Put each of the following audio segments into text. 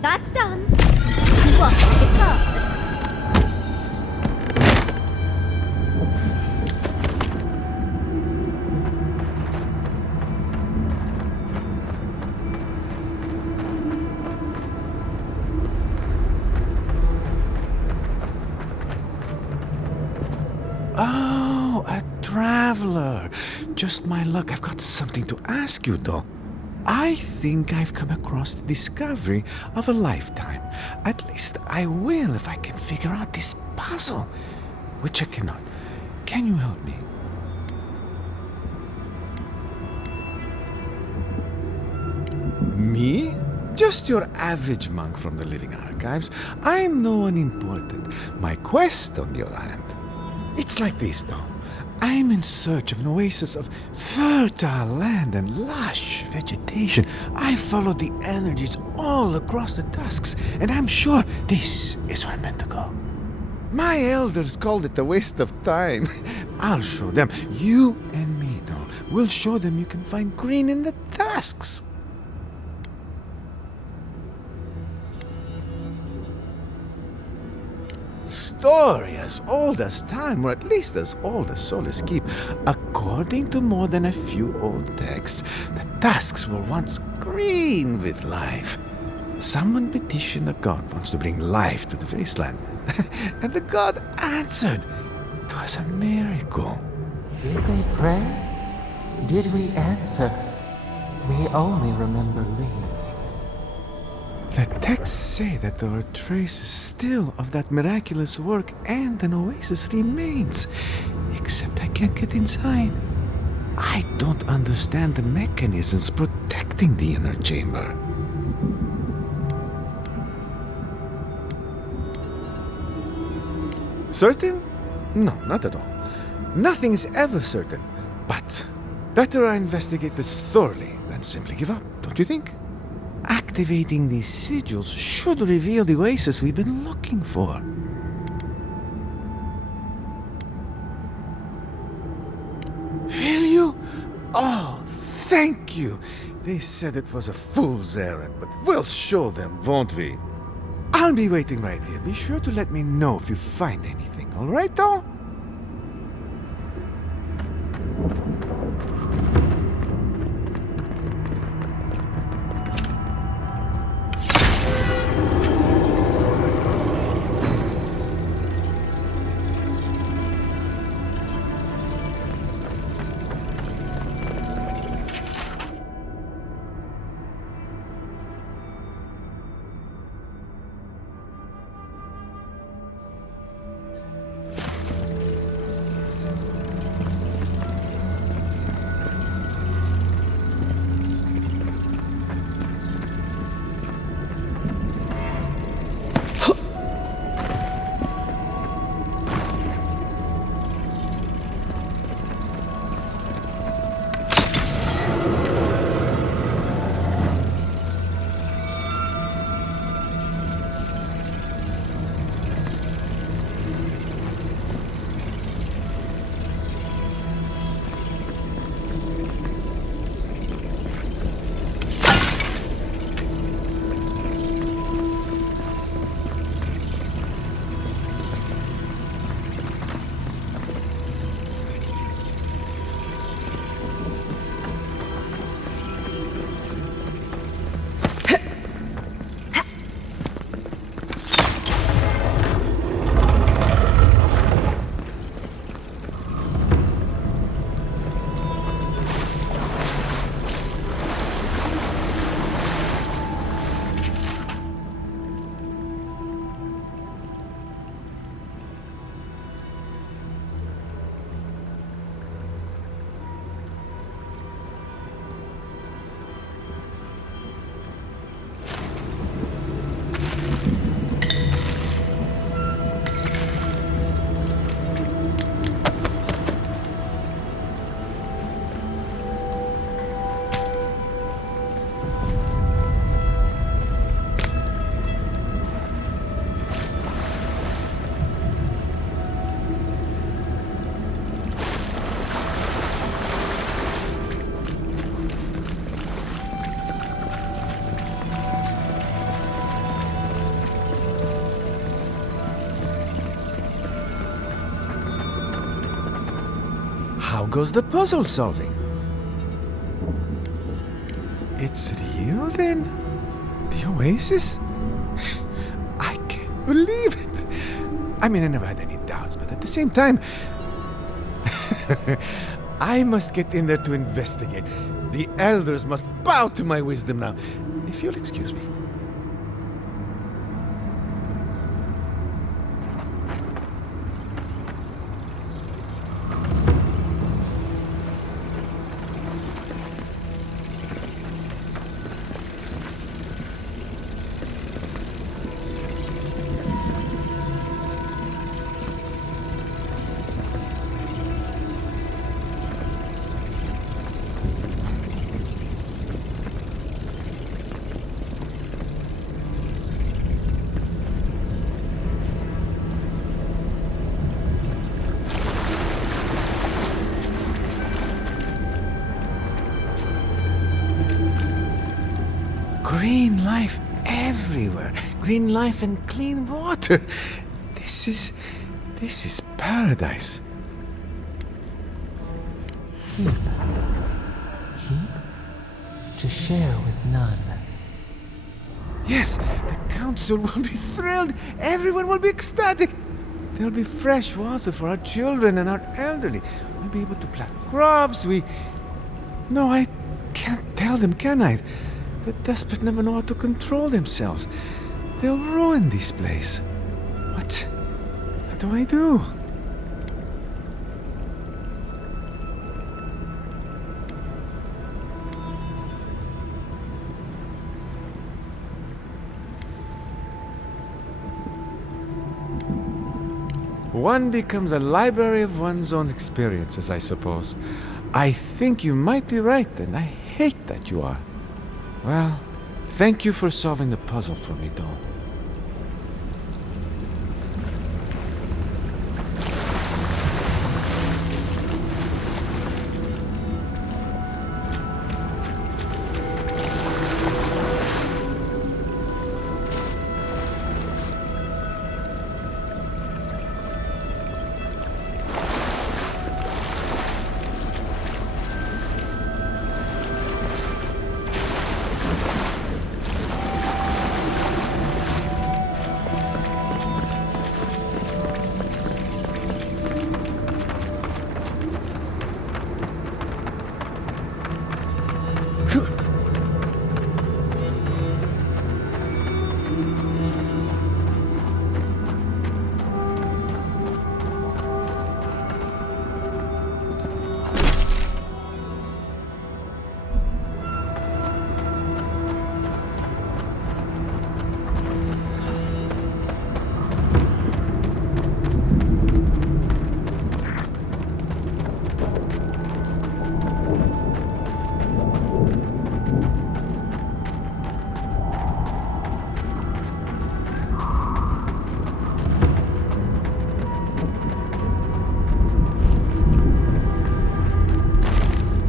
That's done. Look, it's her. Oh, a traveler. Just my luck. I've got something to ask you, though. I think I've come across the discovery of a lifetime. At least I will if I can figure out this puzzle, which I cannot. Can you help me? Me? Just your average monk from the Living Archives. I'm no one important. My quest, on the other hand, it's like this, though. I'm in search of an oasis of fertile land and lush vegetation. I follow the energies all across the tusks, and I'm sure this is where I'm meant to go. My elders called it a waste of time. I'll show them. You and me, though. We'll show them you can find green in the tusks. Story as old as time, or at least as old as souls keep. According to more than a few old texts, the tusks were once green with life. Someone petitioned a god once to bring life to the wasteland, and the god answered. It was a miracle. Did they pray? Did we answer? We only remember leaves. The texts say that there are traces still of that miraculous work and an oasis remains. Except I can't get inside. I don't understand the mechanisms protecting the inner chamber. Certain? No, not at all. Nothing is ever certain. But better I investigate this thoroughly than simply give up, don't you think? Activating these sigils should reveal the oasis we've been looking for. Will you? Oh, thank you. They said it was a fool's errand, but we'll show them, won't we? I'll be waiting right here. Be sure to let me know if you find anything, all right, though? goes the puzzle solving? It's real then? The oasis? I can't believe it. I mean, I never had any doubts, but at the same time, I must get in there to investigate. The elders must bow to my wisdom now. If you'll excuse me. Green life everywhere. Green life and clean water. This is paradise. Keep. Keep? To share with none. Yes, the council will be thrilled. Everyone will be ecstatic. There'll be fresh water for our children and our elderly. We'll be able to plant crops. No, I can't tell them, can I? The desperate never know how to control themselves. They'll ruin this place. What do I do? One becomes a library of one's own experiences, I suppose. I think you might be right, and I hate that you are. Well, thank you for solving the puzzle for me, Dawn.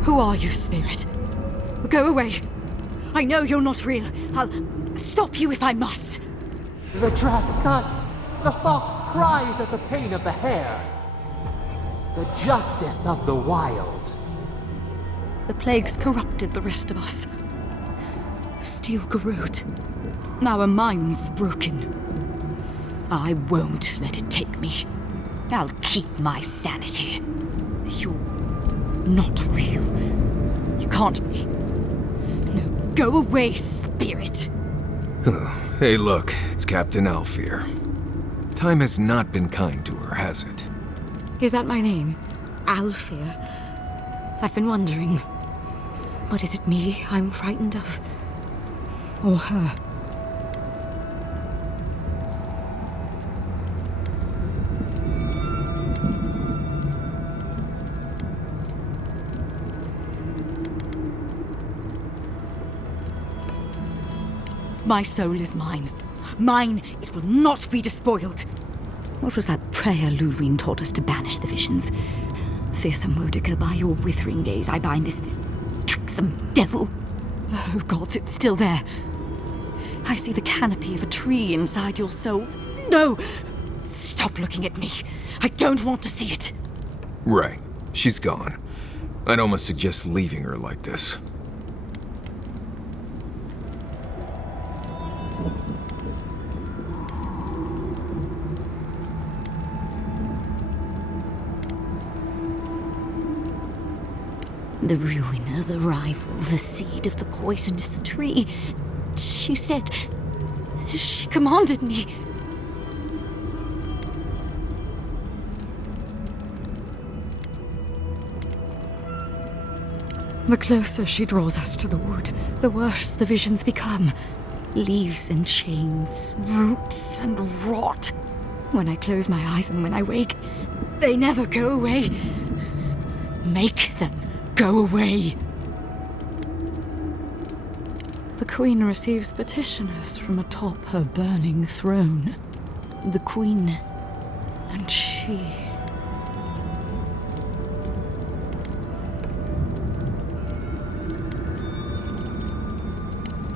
Who are you, spirit? Go away. I know you're not real. I'll stop you if I must. The trap cuts. The fox cries at the pain of the hare. The justice of the wild. The plagues corrupted the rest of us. The steel corrode. Our minds broken. I won't let it take me. I'll keep my sanity. You're not real. You can't be. No, go away, spirit. Hey, look, it's Captain Alfear. Time has not been kind to her, has it? Is that my name? Alfear? I've been wondering. But is it me I'm frightened of? Or her? My soul is mine. Mine, it will not be despoiled. What was that prayer Lureen taught us to banish the visions? Fearsome Wodica, by your withering gaze, I bind this tricksome devil. Oh, gods, it's still there. I see the canopy of a tree inside your soul. No! Stop looking at me. I don't want to see it. Right. She's gone. I'd almost suggest leaving her like this. The ruiner, the rival, the seed of the poisonous tree. She said... She commanded me. The closer she draws us to the wood, the worse the visions become. Leaves and chains, roots and rot. When I close my eyes and when I wake, they never go away. Make them go away. The Queen receives petitioners from atop her burning throne. The Queen and she.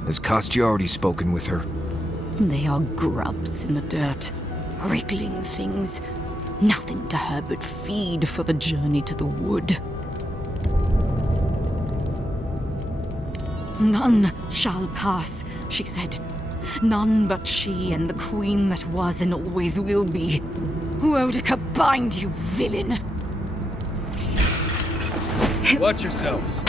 Has Kostya already spoken with her? They are grubs in the dirt, wriggling things. Nothing to her but feed for the journey to the wood. None shall pass, she said. None but she and the queen that was and always will be. Wodika, bind you, villain! Watch yourselves.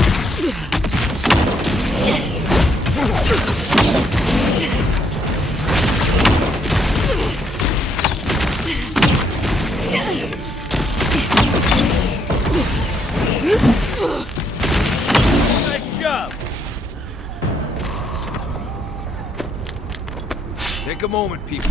Nice job. Take a moment, people.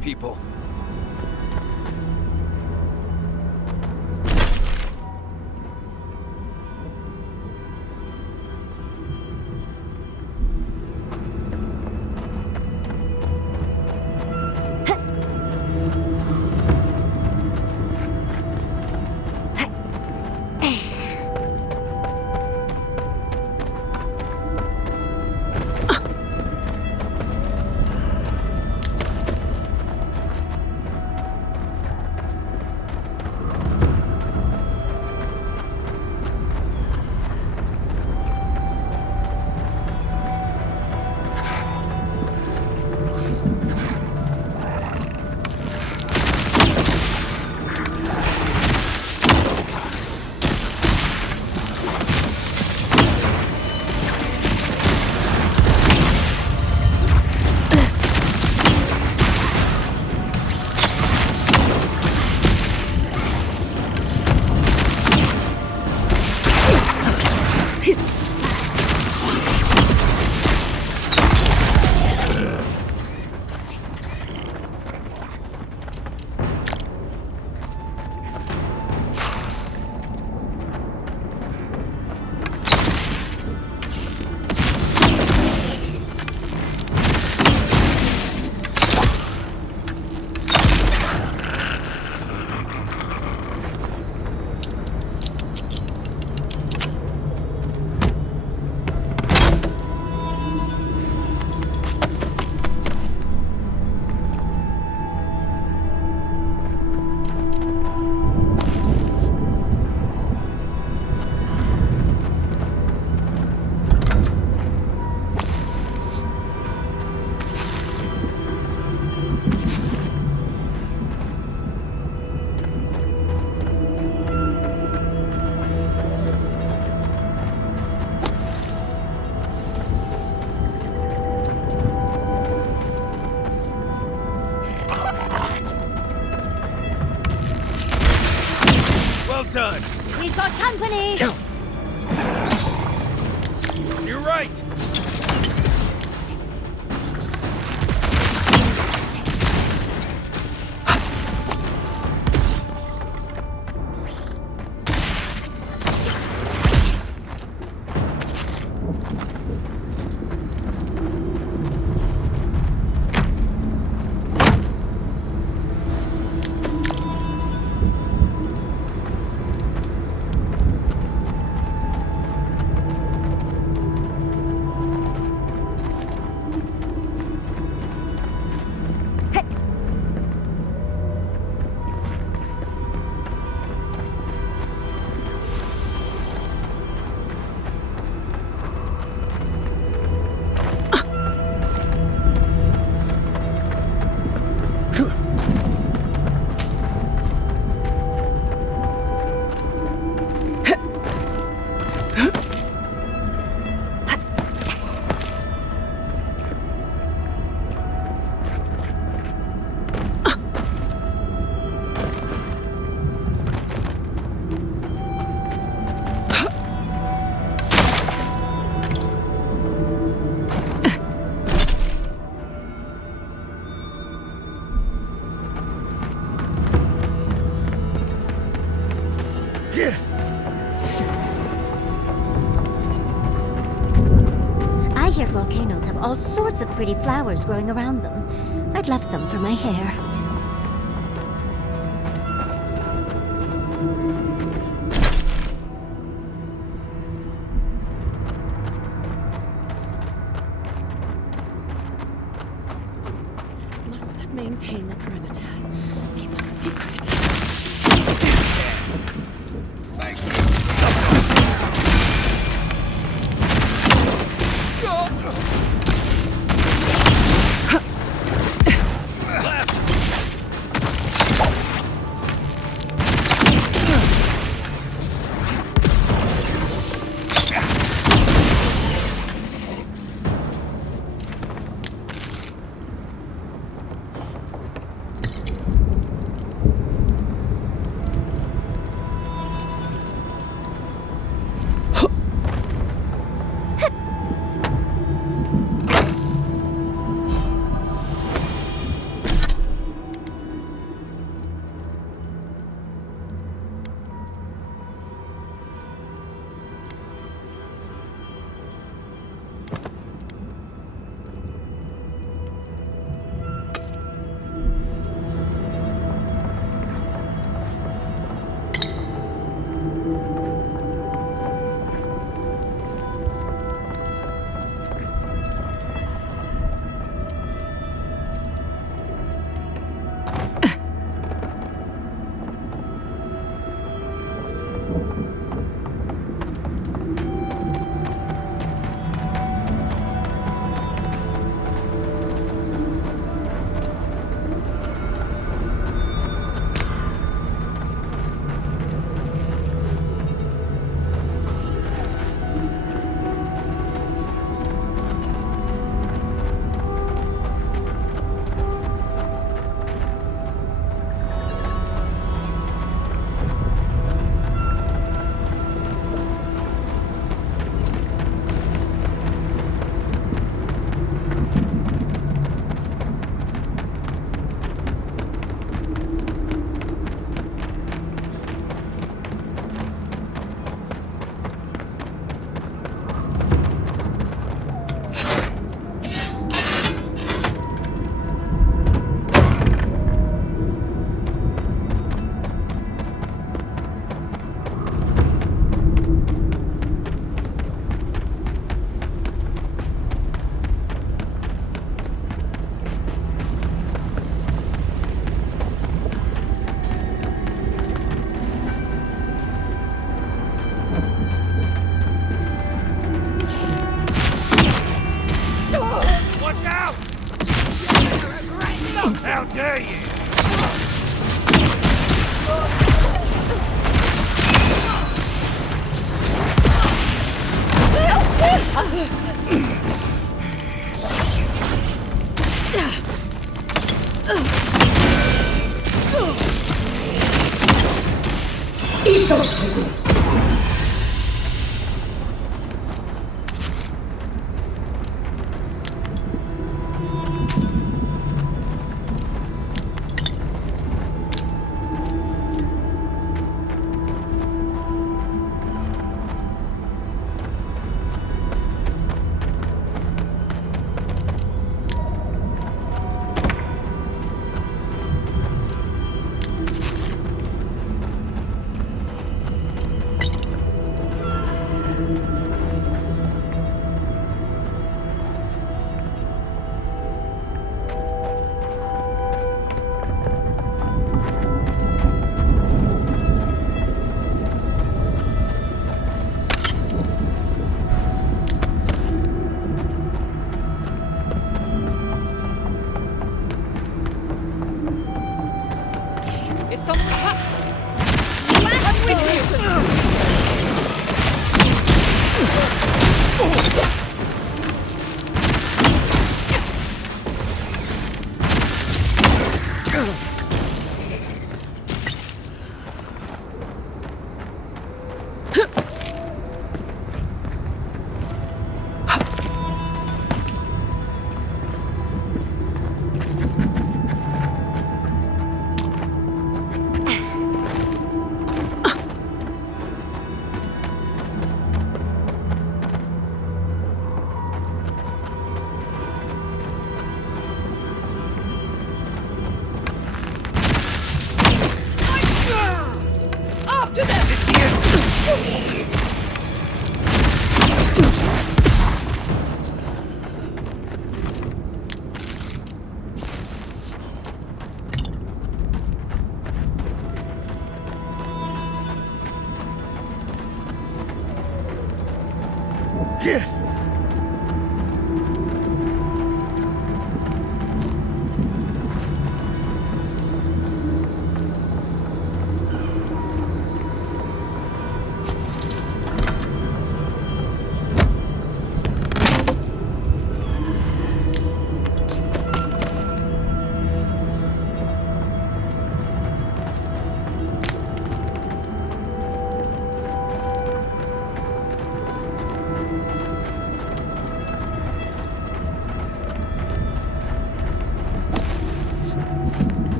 People. Well done. We've got company! You're right. lots of pretty flowers growing around them. I'd love some for my hair. Must maintain the perimeter. Keep a secret. How dare you!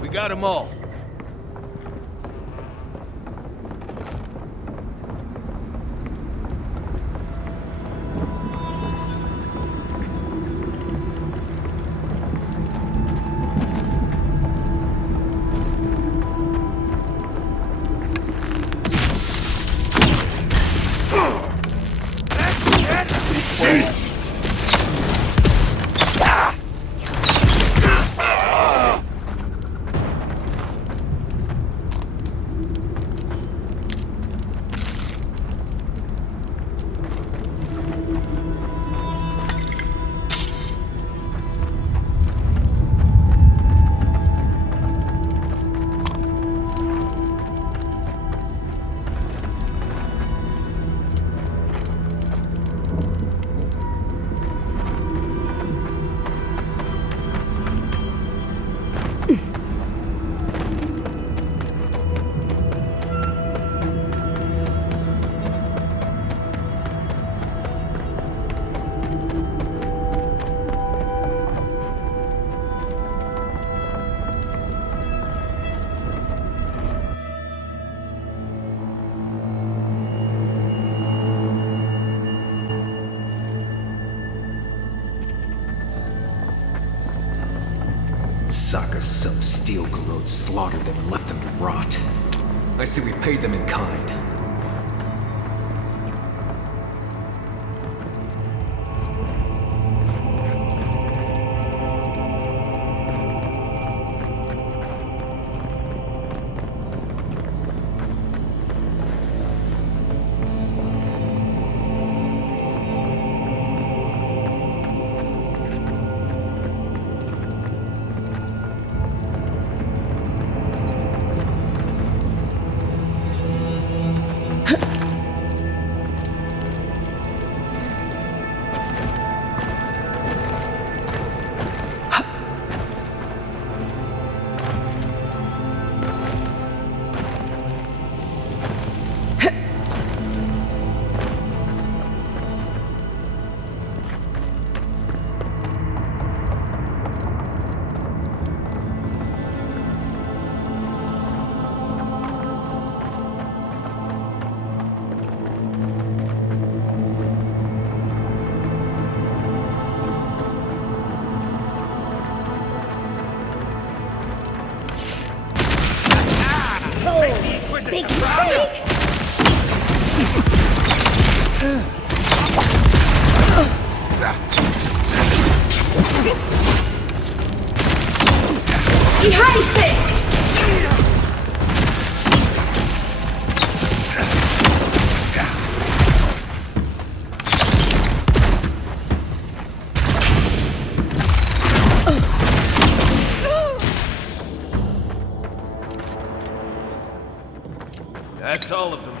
We got them all. Saka sub-steel corrode slaughtered them and left them to rot. I say we paid them in kind. Big break! That's all of them.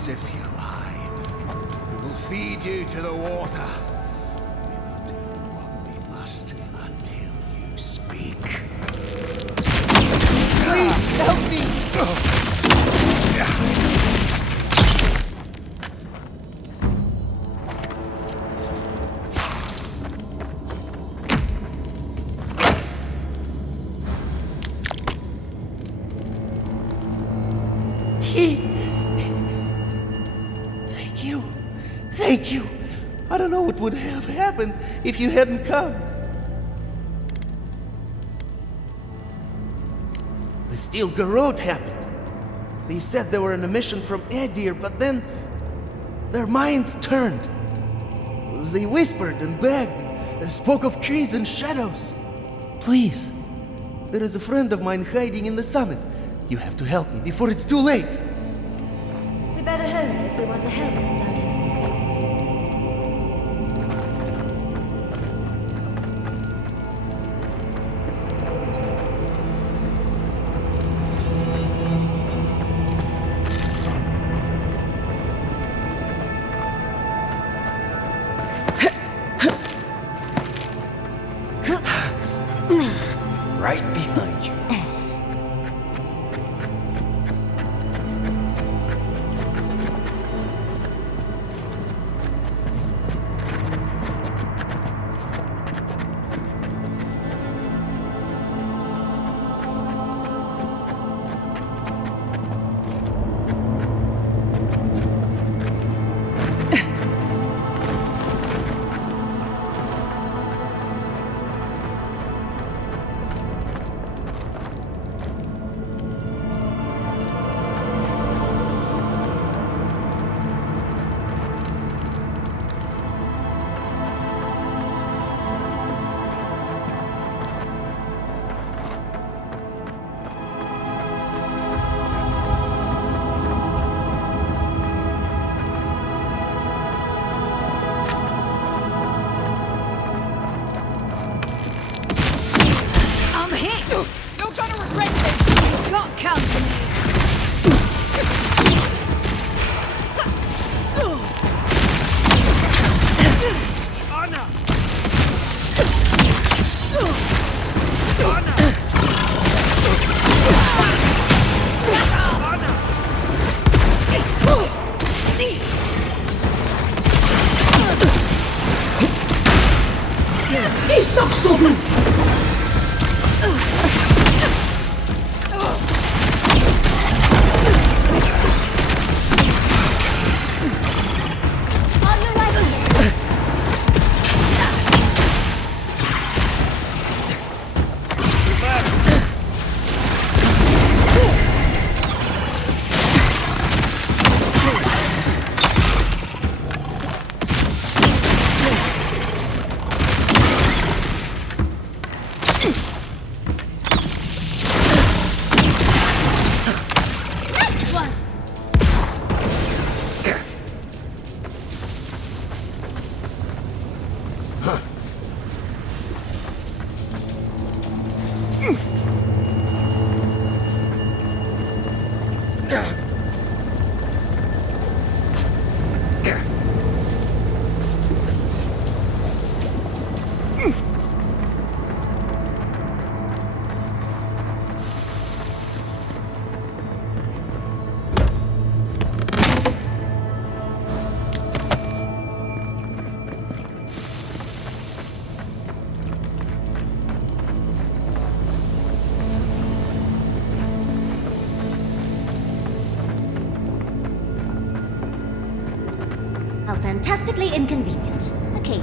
hearts if you lie. We will feed you to the water. We will do what we must until you speak. Please, help me! Thank you. Thank you. I don't know what would have happened if you hadn't come. The Steel Garrote happened. They said they were on a mission from Edir, but then their minds turned. They whispered and begged, spoke of trees and shadows. Please, there is a friend of mine hiding in the summit. You have to help me before it's too late. We better hurry if we want to help him, don't we? Right behind you. I'm hit! You're gonna regret this! You can't come to me! On your right! Next one! How fantastically inconvenient. Okay.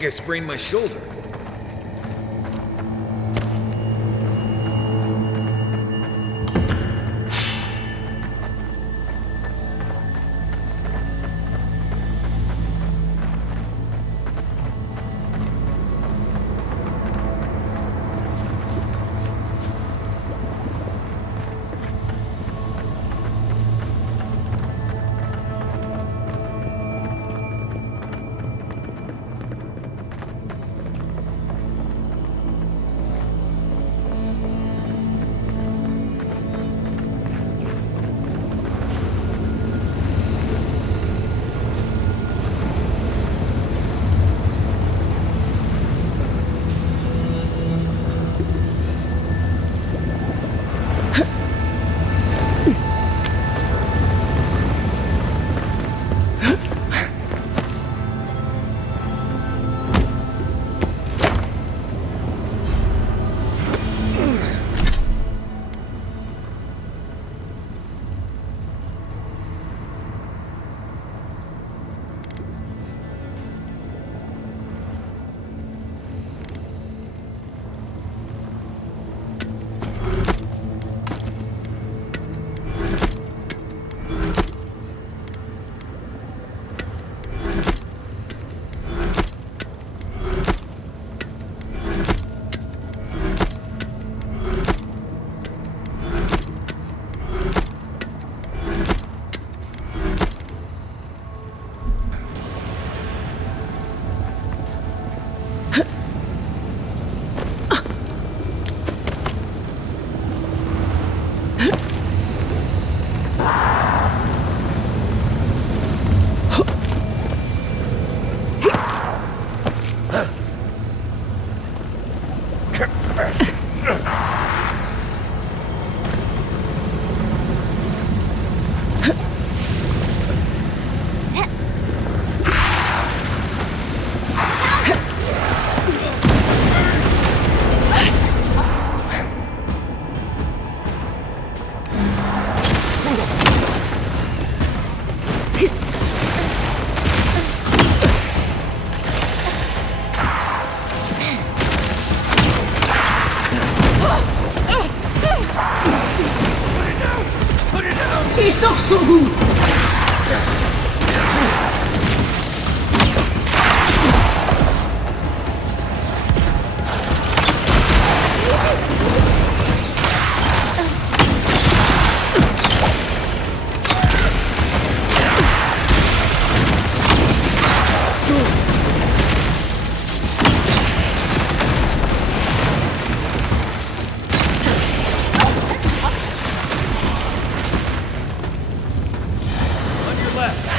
think I sprained my shoulder. left.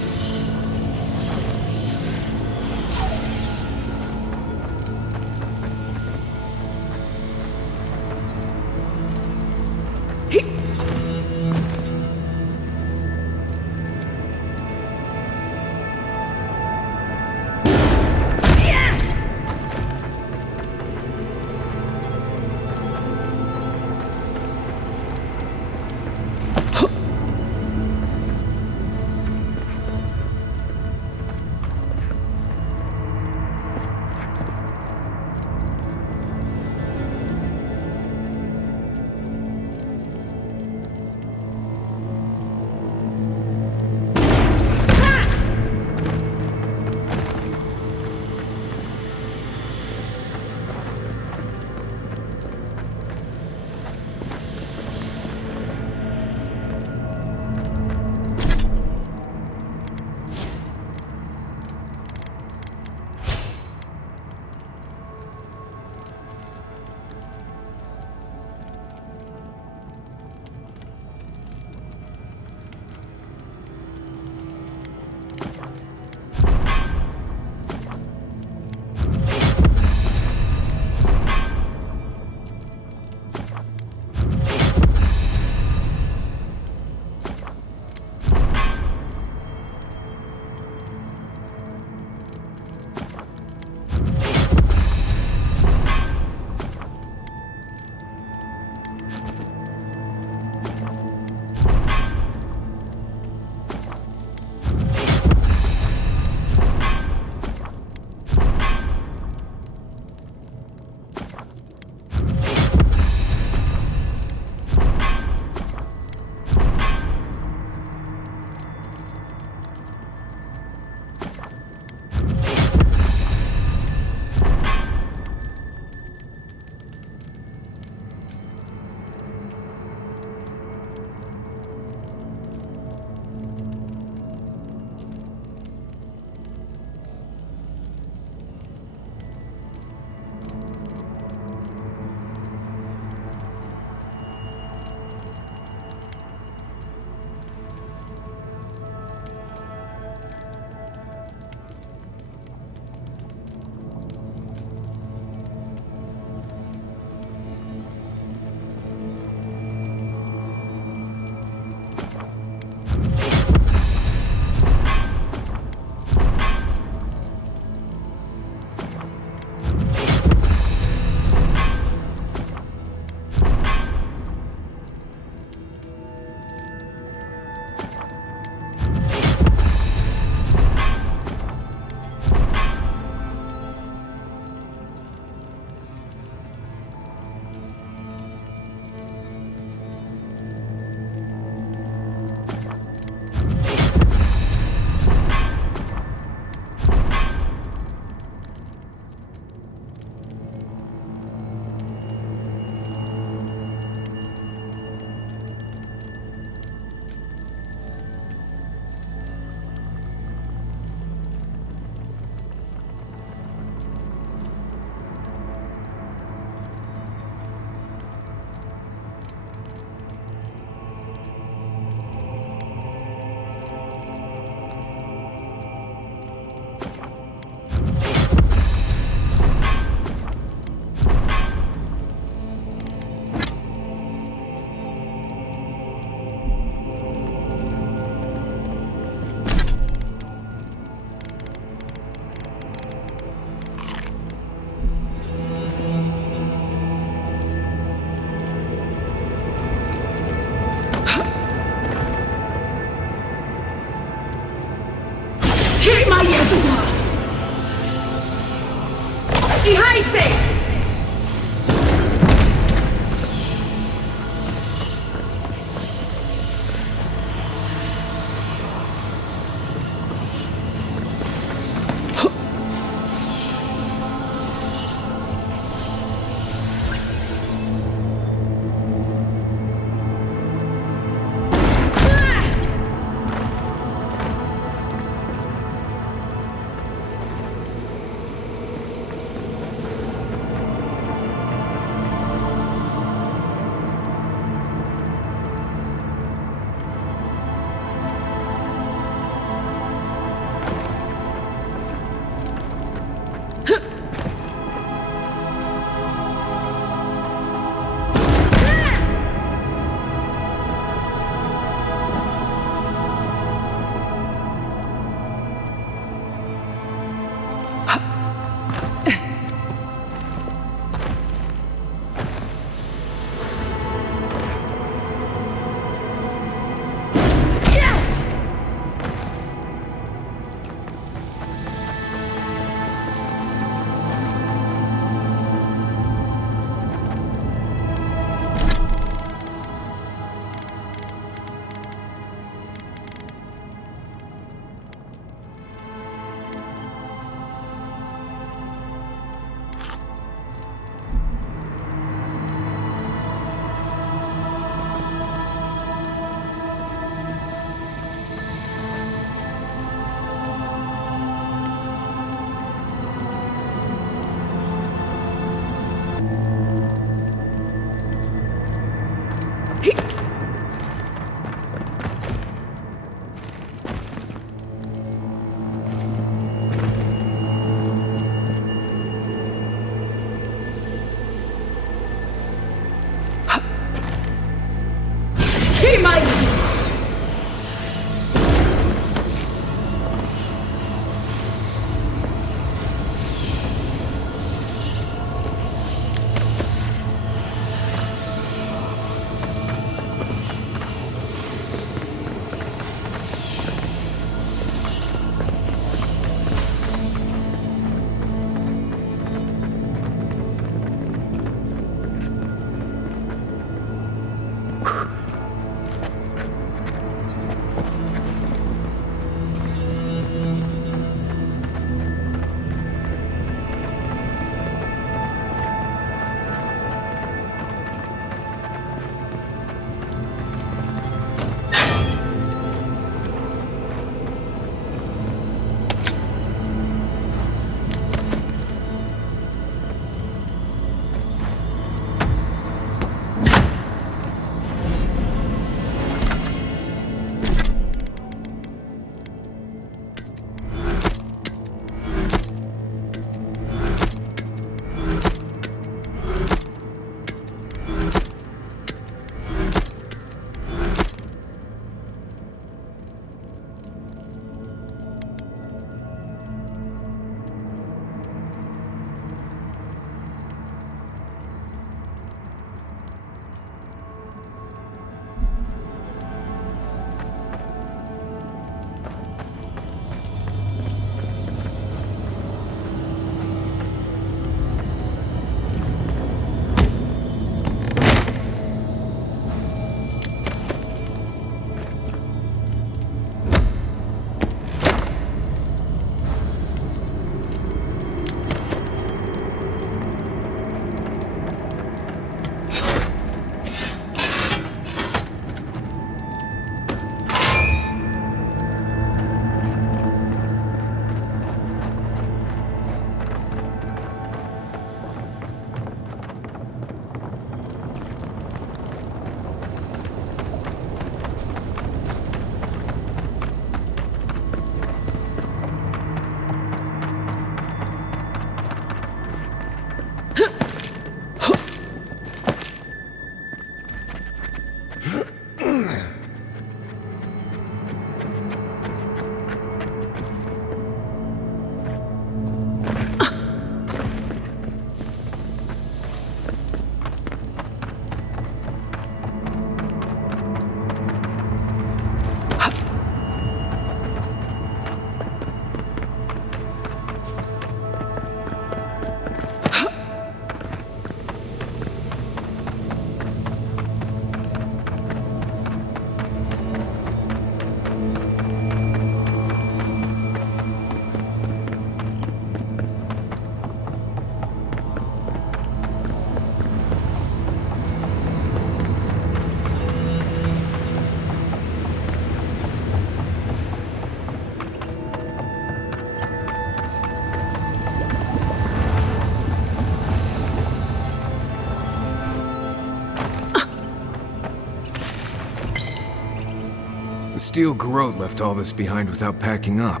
Steel Garrote left all this behind without packing up.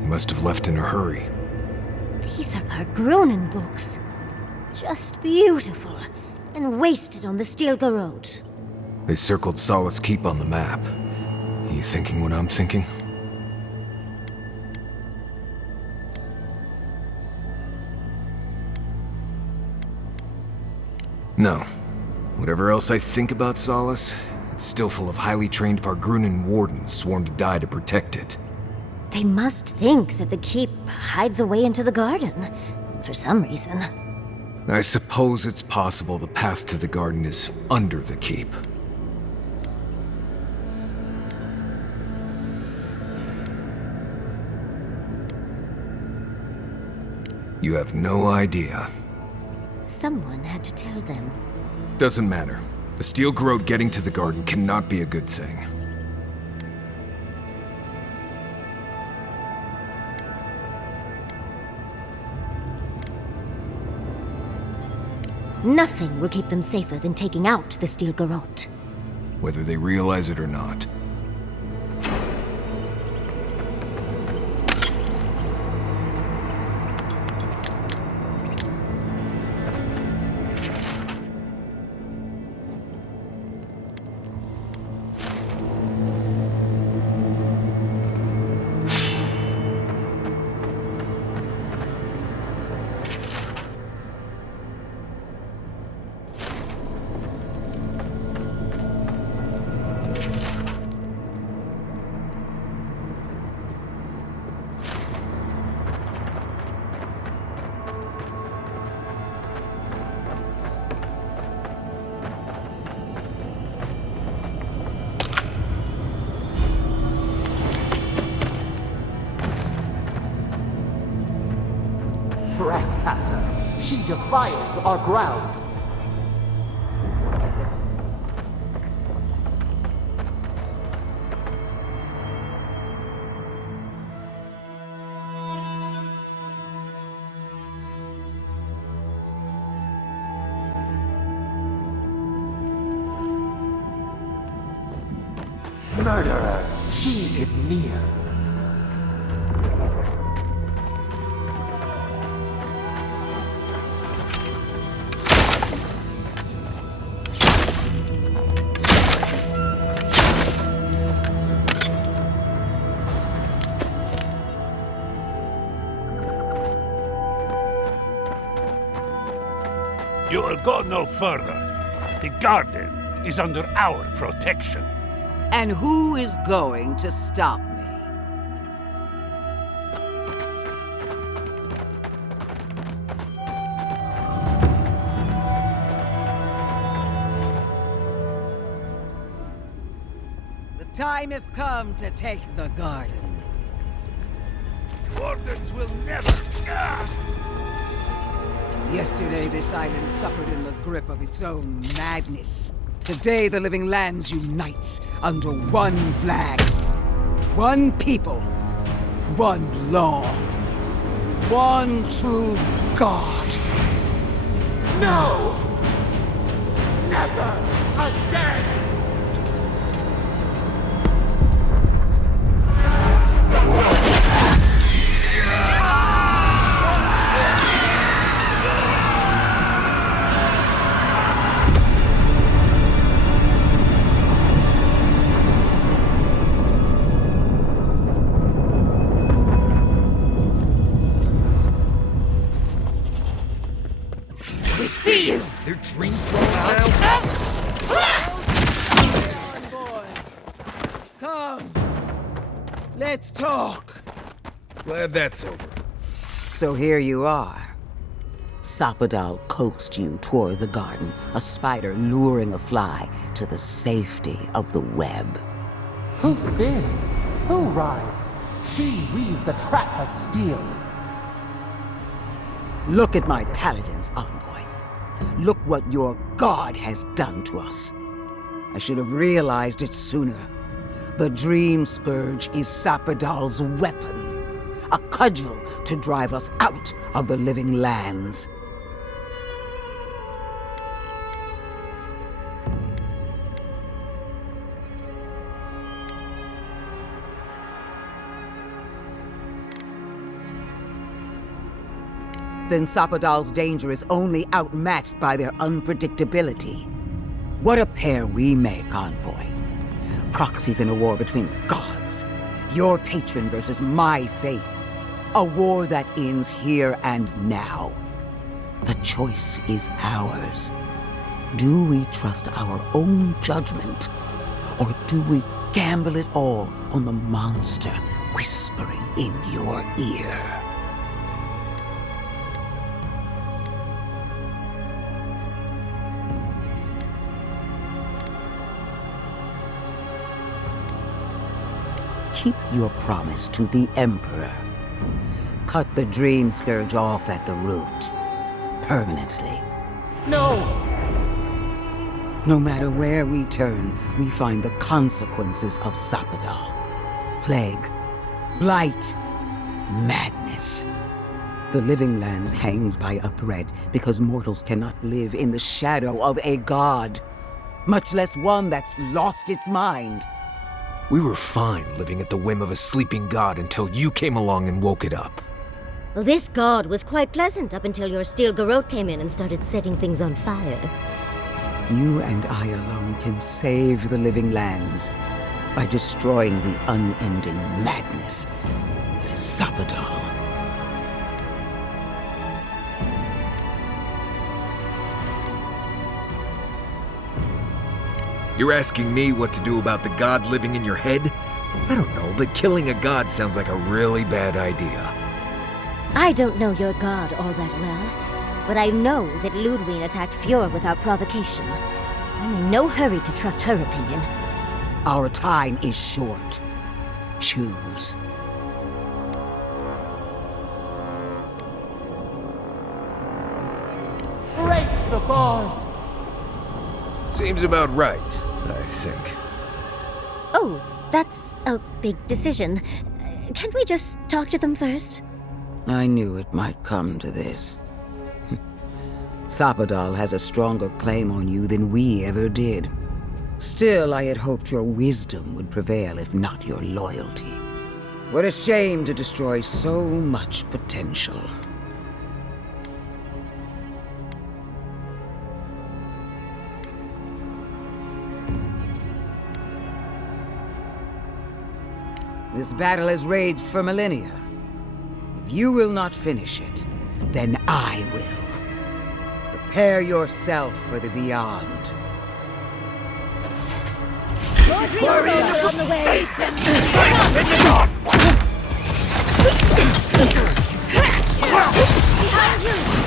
He must have left in a hurry. These are Pargrunen books. Just beautiful. And wasted on the Steel Garrote. They circled Solace Keep on the map. Are you thinking what I'm thinking? No. Whatever else I think about Solace, it's still full of highly trained Pargrunen wardens sworn to die to protect it. They must think that the keep hides away into the garden. For some reason. I suppose it's possible the path to the garden is under the keep. You have no idea. Someone had to tell them. Doesn't matter. The Steel Garrote getting to the garden cannot be a good thing. Nothing will keep them safer than taking out the Steel Garrote. Whether they realize it or not. Trespasser, she defiles our ground. Murderer, she is near. You will go no further. The garden is under our protection. And who is going to stop me? The time has come to take the garden. Wardens will never... Yesterday, this island suffered in the grip of its own madness. Today, the living lands unites under one flag. One people. One law. One true God. No! Never again! We see you! Their dream flows now. Come! Let's talk! Glad that's over. So here you are. Sapadal coaxed you toward the garden, a spider luring a fly to the safety of the web. Who spins? Who rides? She weaves a trap of steel. Look at my paladin's envoy. Look what your god has done to us. I should have realized it sooner. The Dream Scourge is Sapadal's weapon. A cudgel to drive us out of the living lands. then Sapadal's danger is only outmatched by their unpredictability. What a pair we make, Envoy. Proxies in a war between gods. Your patron versus my faith. A war that ends here and now. The choice is ours. Do we trust our own judgment? Or do we gamble it all on the monster whispering in your ear? Keep your promise to the Emperor. Cut the Dream Scourge off at the root. Permanently. No! No matter where we turn, we find the consequences of Sapadal. Plague, blight, madness. The Living Lands hangs by a thread because mortals cannot live in the shadow of a god, much less one that's lost its mind. We were fine living at the whim of a sleeping god until you came along and woke it up. Well, this god was quite pleasant up until your steel garrote came in and started setting things on fire. You and I alone can save the Living Lands by destroying the unending madness that is Sapadal. You're asking me what to do about the god living in your head? I don't know, but killing a god sounds like a really bad idea. I don't know your god all that well, but I know that Ludwig attacked Fjord without provocation. I'm in no hurry to trust her opinion. Our time is short. Choose. Break the bars! Seems about right, I think. Oh, that's a big decision. Can't we just talk to them first? I knew it might come to this. Sapadal has a stronger claim on you than we ever did. Still, I had hoped your wisdom would prevail, if not your loyalty. What a shame to destroy so much potential. This battle has raged for millennia. If you will not finish it, then I will. Prepare yourself for the beyond. Warriors on the way! Behind you!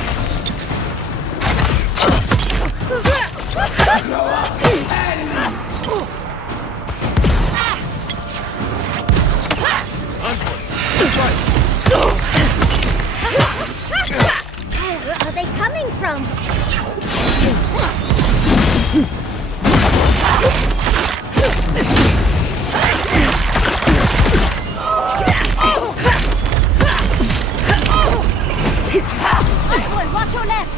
Where are they coming from? Boy, watch your left!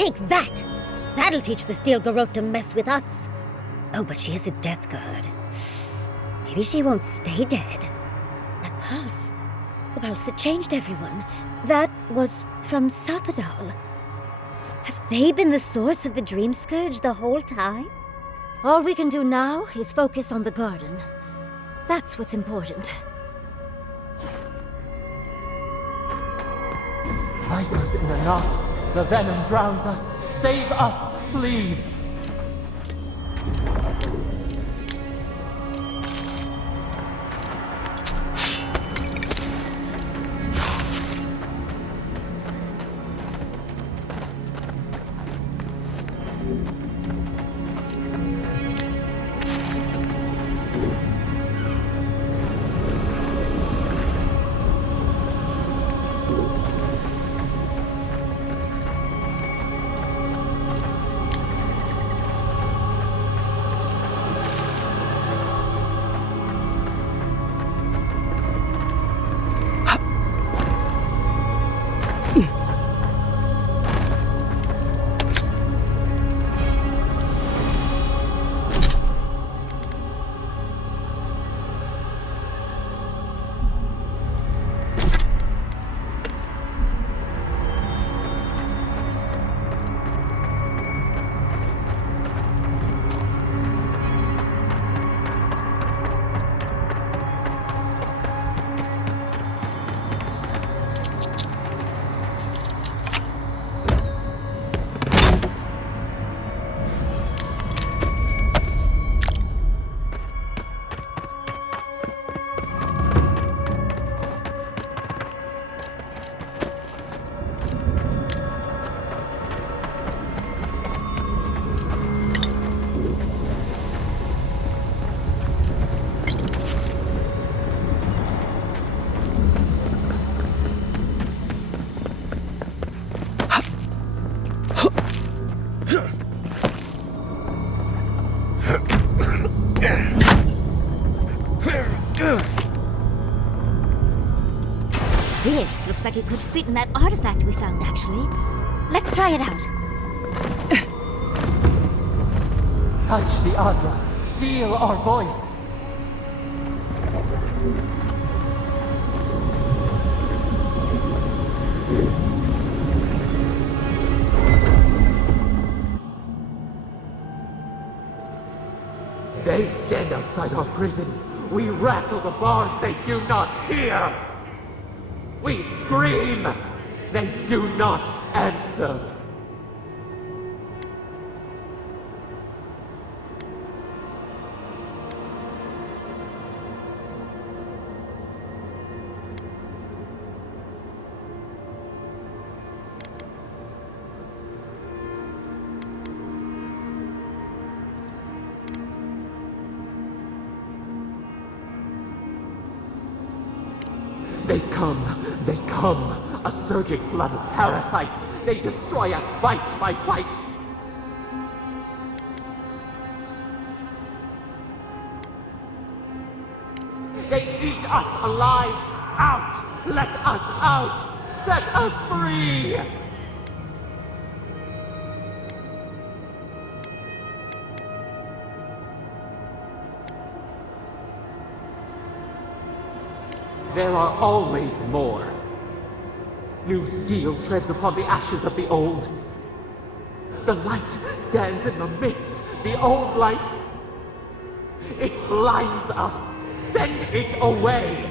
Take that! That'll teach the Steel Garrote to mess with us. Oh, but she is a death guard. Maybe she won't stay dead. That pulse. The pulse that changed everyone. That was from Sapadal. Have they been the source of the Dream Scourge the whole time? All we can do now is focus on the garden. That's what's important. Vipers in a knot. The venom drowns us. Save us, please. This looks like it could fit in that artifact we found, actually. Let's try it out. Touch the Adra. Feel our voice. They stand outside our prison. We rattle the bars they do not hear. We scream. They do not answer. They come, a surging flood of parasites. They destroy us bite by bite. They eat us alive. Out! Let us out! Set us free! There are always more. New steel treads upon the ashes of the old. The light stands in the midst, the old light. It blinds us. Send it away.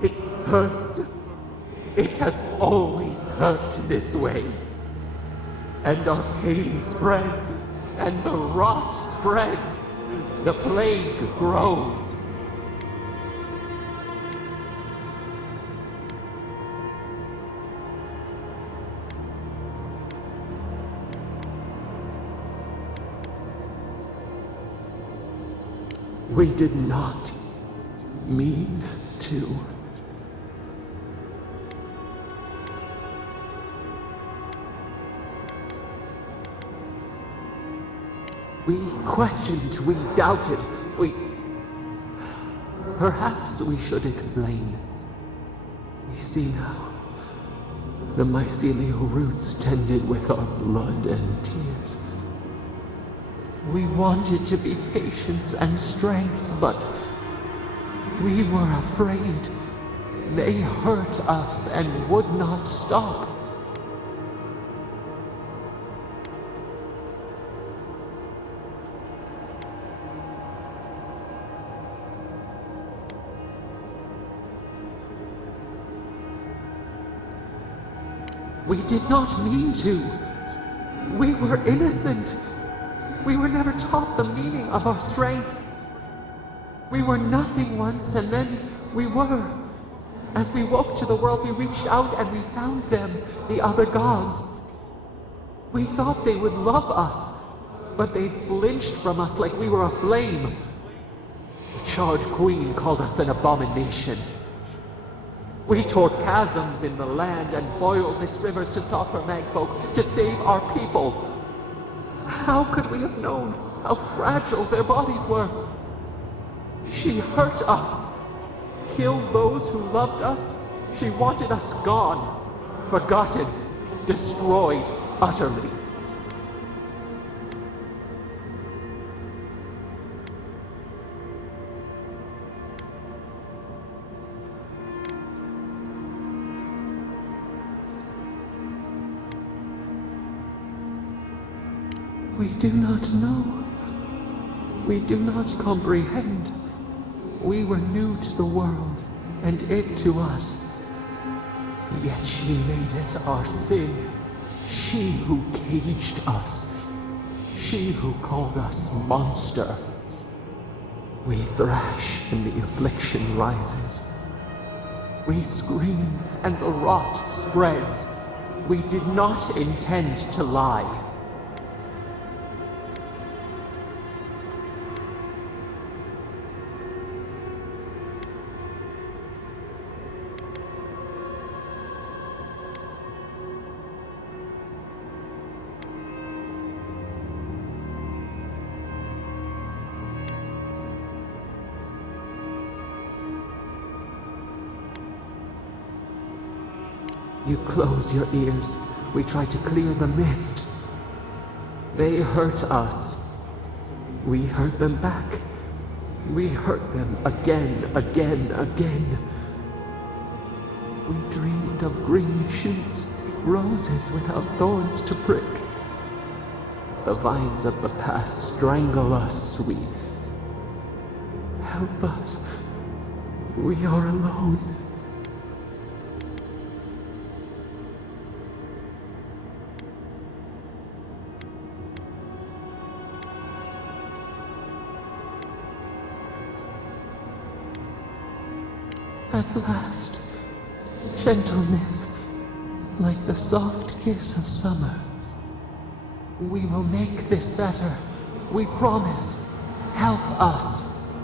It hurts. It has always hurt this way. And our pain spreads, and the rot spreads. The plague grows. We did not mean to. We questioned, we doubted, we... Perhaps we should explain. We see now. The mycelial roots tended with our blood and tears. We wanted to be patience and strength, but we were afraid. They hurt us and would not stop. We did not mean to. We were innocent. We were never taught the meaning of our strength. We were nothing once, and then we were. As we woke to the world, we reached out and we found them, the other gods. We thought they would love us, but they flinched from us like we were a flame. The charred queen called us an abomination. We tore chasms in the land and boiled its rivers to stop her magfolk, to save our people. How could we have known how fragile their bodies were? She hurt us, killed those who loved us. She wanted us gone, forgotten, destroyed utterly. We do not know. We do not comprehend. We were new to the world, and it to us. Yet she made it our sin. She who caged us. She who called us monster. We thrash, and the affliction rises. We scream, and the rot spreads. We did not intend to lie. You close your ears. We try to clear the mist. They hurt us. We hurt them back. We hurt them again, again, again. We dreamed of green shoots, roses without thorns to prick. The vines of the past strangle us. We... Help us. We are alone. At last, gentleness, like the soft kiss of summer. We will make this better. We promise. Help us.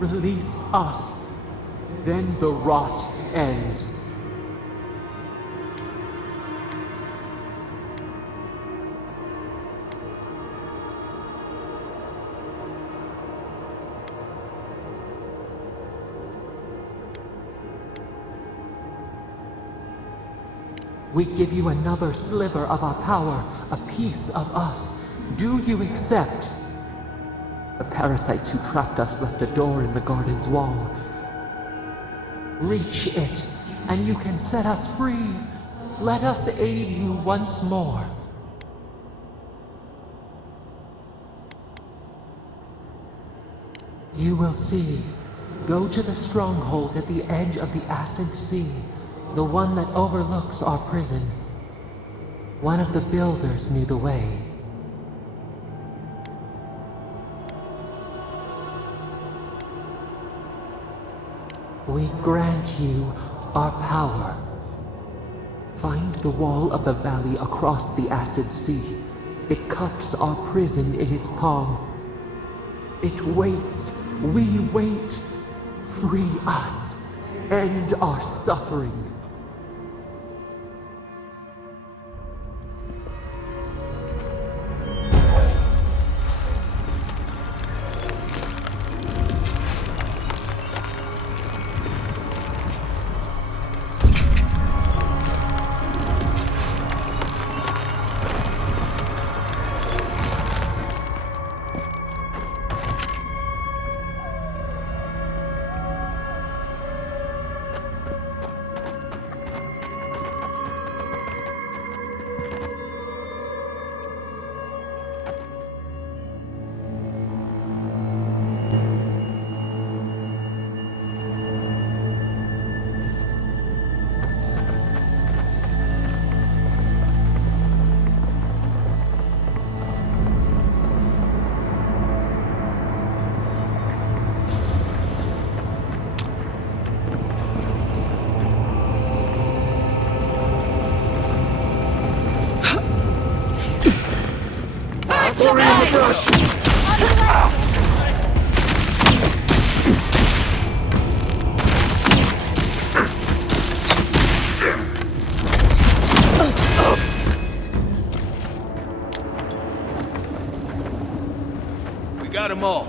Release us. Then the rot ends. We give you another sliver of our power, a piece of us. Do you accept? The parasites who trapped us left a door in the garden's wall. Reach it, and you can set us free. Let us aid you once more. You will see. Go to the stronghold at the edge of the acid sea. The one that overlooks our prison. One of the builders knew the way. We grant you our power. Find the wall of the valley across the acid sea. It cups our prison in its palm. It waits. We wait. Free us. End our suffering. them all.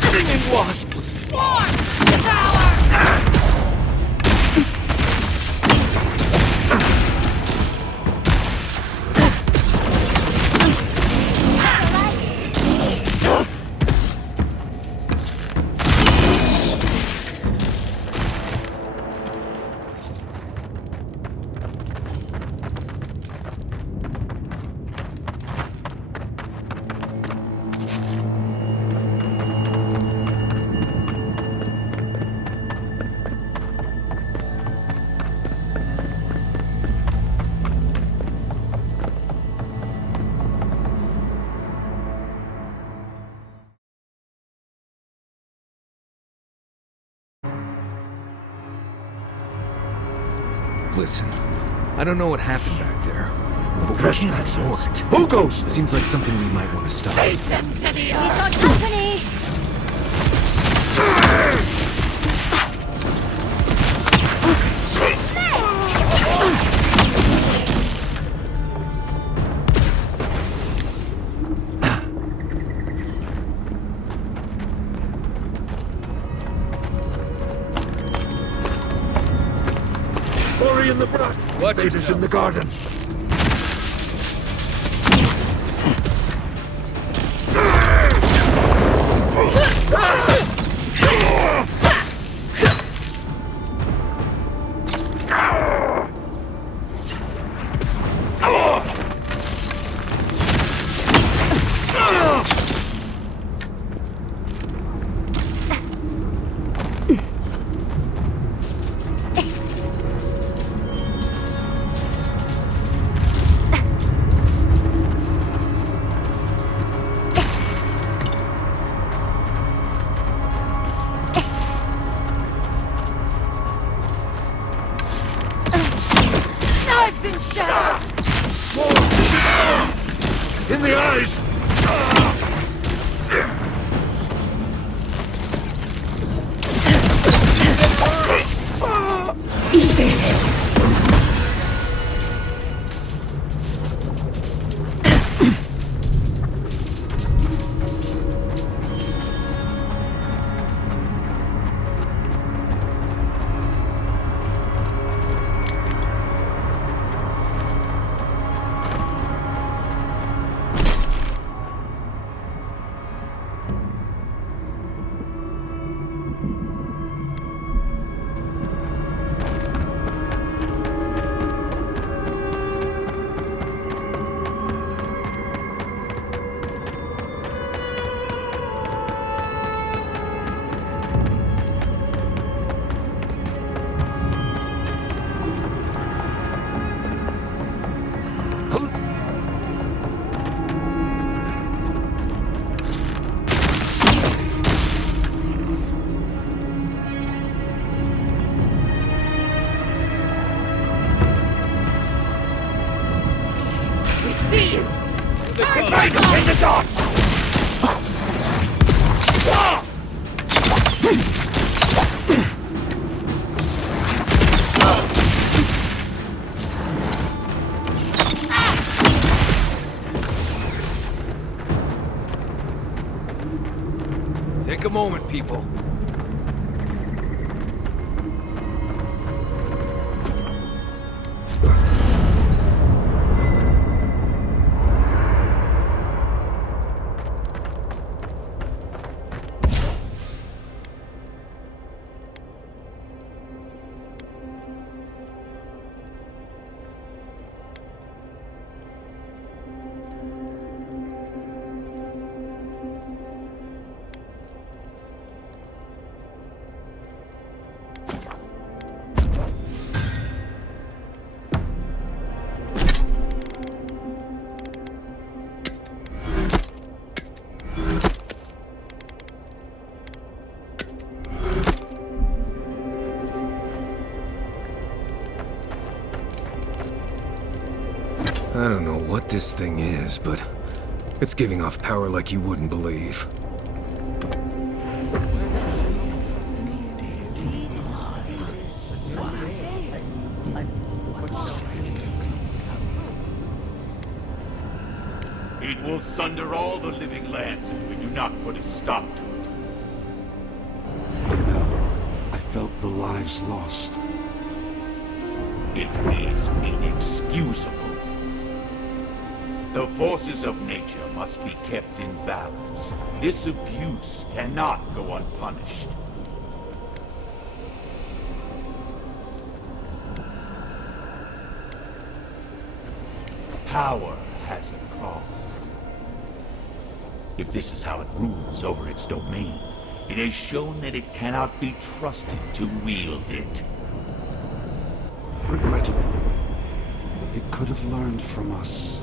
Stinging wasp! Listen, I don't know what happened back there, but we can't ignore it. Who goes? Seems like something we might want to stop. We've got company! Worry in the brush. Watch Fate is yourself. in the garden. Knives and shells! In the eyes! We see you! In the dark! Take a moment, people. I don't know what this thing is, but It's giving off power like you wouldn't believe. It will sunder all the living lands if we do not put a stop to it. I felt the lives lost. It is inexcusable. The forces of nature must be kept in balance. This abuse cannot go unpunished. Power has a cost. If this is how it rules over its domain, it has shown that it cannot be trusted to wield it. Regrettable. It could have learned from us.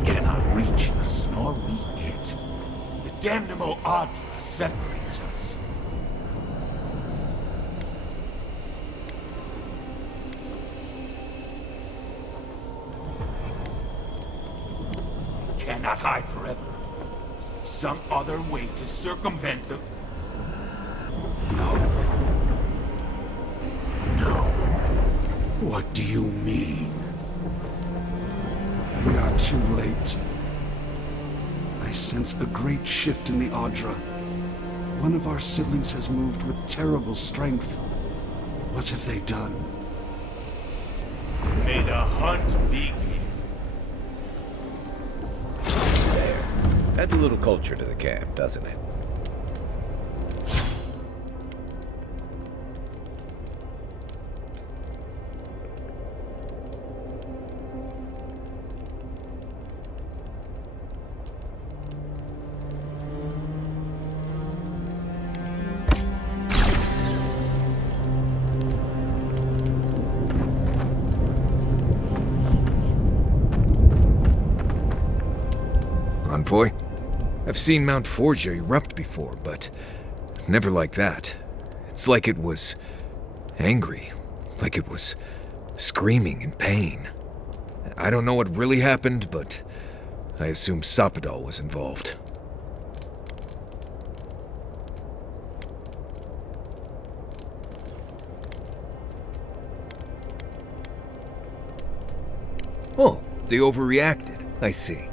It cannot reach us, nor we it. The damnable Adra separates us. It cannot hide forever. Some other way to circumvent the... No. No. What do you mean? We are too late. I sense a great shift in the Adra. One of our siblings has moved with terrible strength. What have they done? May the hunt begin. There. Adds a little culture to the camp, doesn't it? Envoy? I've seen Mount Forgia erupt before, but never like that. It's like it was angry, like it was screaming in pain. I don't know what really happened, but I assume Sapadal was involved. Oh, they overreacted. I see.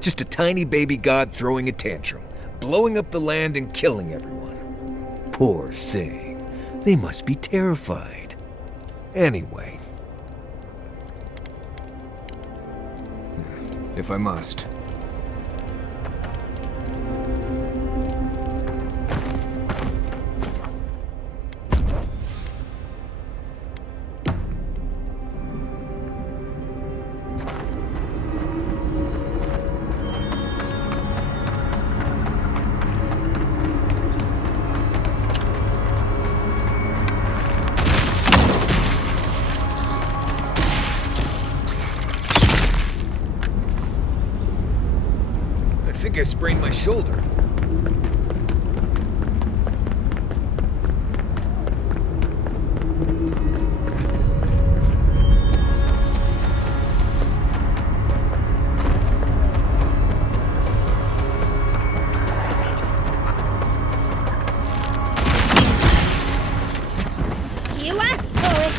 Just a tiny baby god throwing a tantrum, blowing up the land and killing everyone. Poor thing. They must be terrified. Anyway. If I must. I think I sprained my shoulder. You asked for it!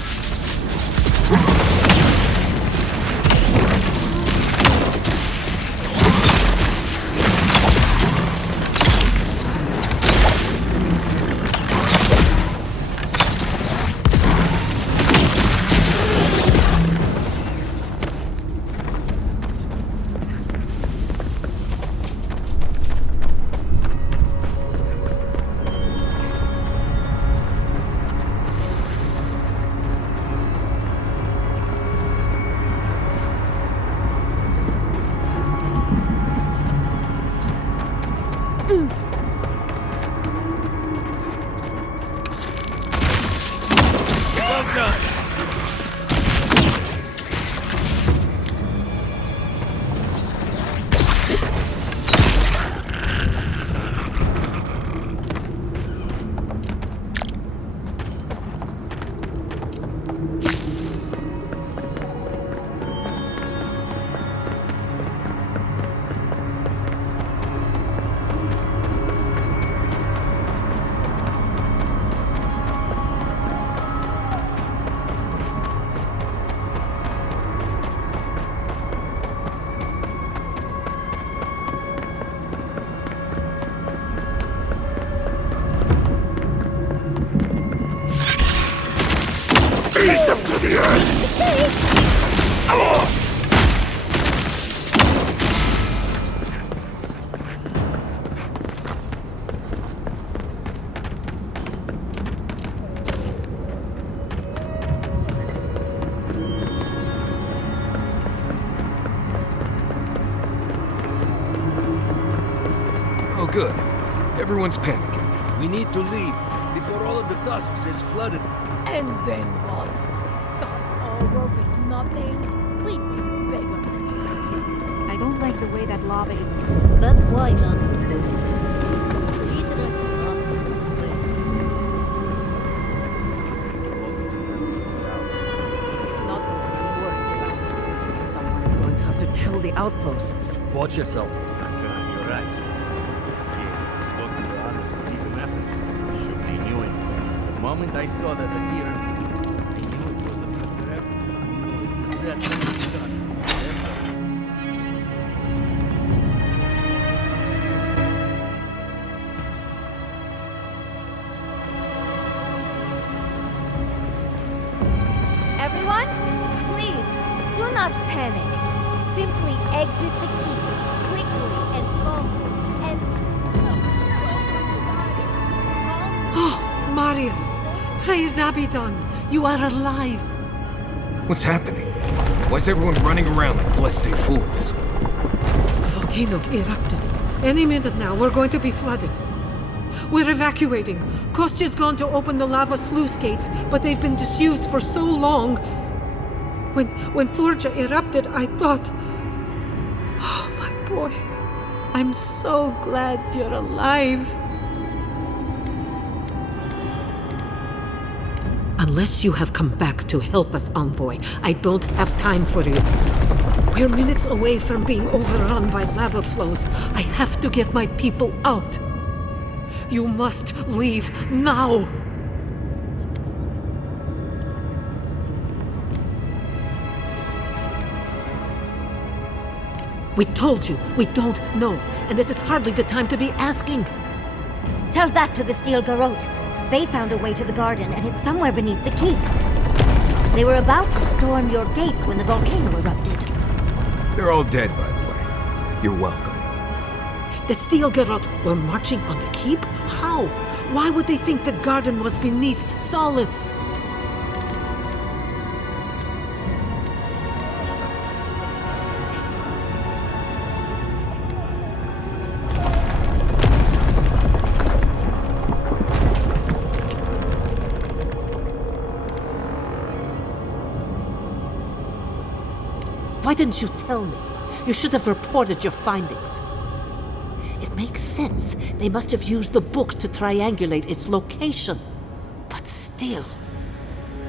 Beat them to the end! Oh, good. Everyone's panicking. We need to leave before all of the Dusks is flooded. And then what? Start over with nothing? We'd be beggars. I don't like the way that lava is. That's why none of them notice themselves. Either I grew up in this way. It's not the one I'm worried about. Someone's going to have to tell the outposts. Watch yourself. Saka, you're right. Yeah, spoke to the others, keep a message. Sure, they knew it. The moment I saw that the deer, I knew it was a good trap. This has something done. Everyone, please, do not panic. Simply exit the keep quickly and calmly and... Oh, Marius! Praise Abaddon! You are alive! What's happening? Why's everyone running around like blessed fools? The volcano erupted. Any minute now, we're going to be flooded. We're evacuating. Kostya's gone to open the lava sluice gates, but they've been disused for so long. When Forja erupted, I thought... Oh, my boy. I'm so glad you're alive. Unless you have come back to help us, Envoy, I don't have time for you. We're minutes away from being overrun by lava flows. I have to get my people out. You must leave now! We told you, we don't know, and this is hardly the time to be asking. Tell that to the Steel Garrote. They found a way to the garden, and it's somewhere beneath the keep. They were about to storm your gates when the volcano erupted. They're all dead, by the way. You're welcome. The Steel Garrote were marching on the keep? How? Why would they think the garden was beneath Solace? Why didn't you tell me? You should have reported your findings. It makes sense. They must have used the book to triangulate its location. But still,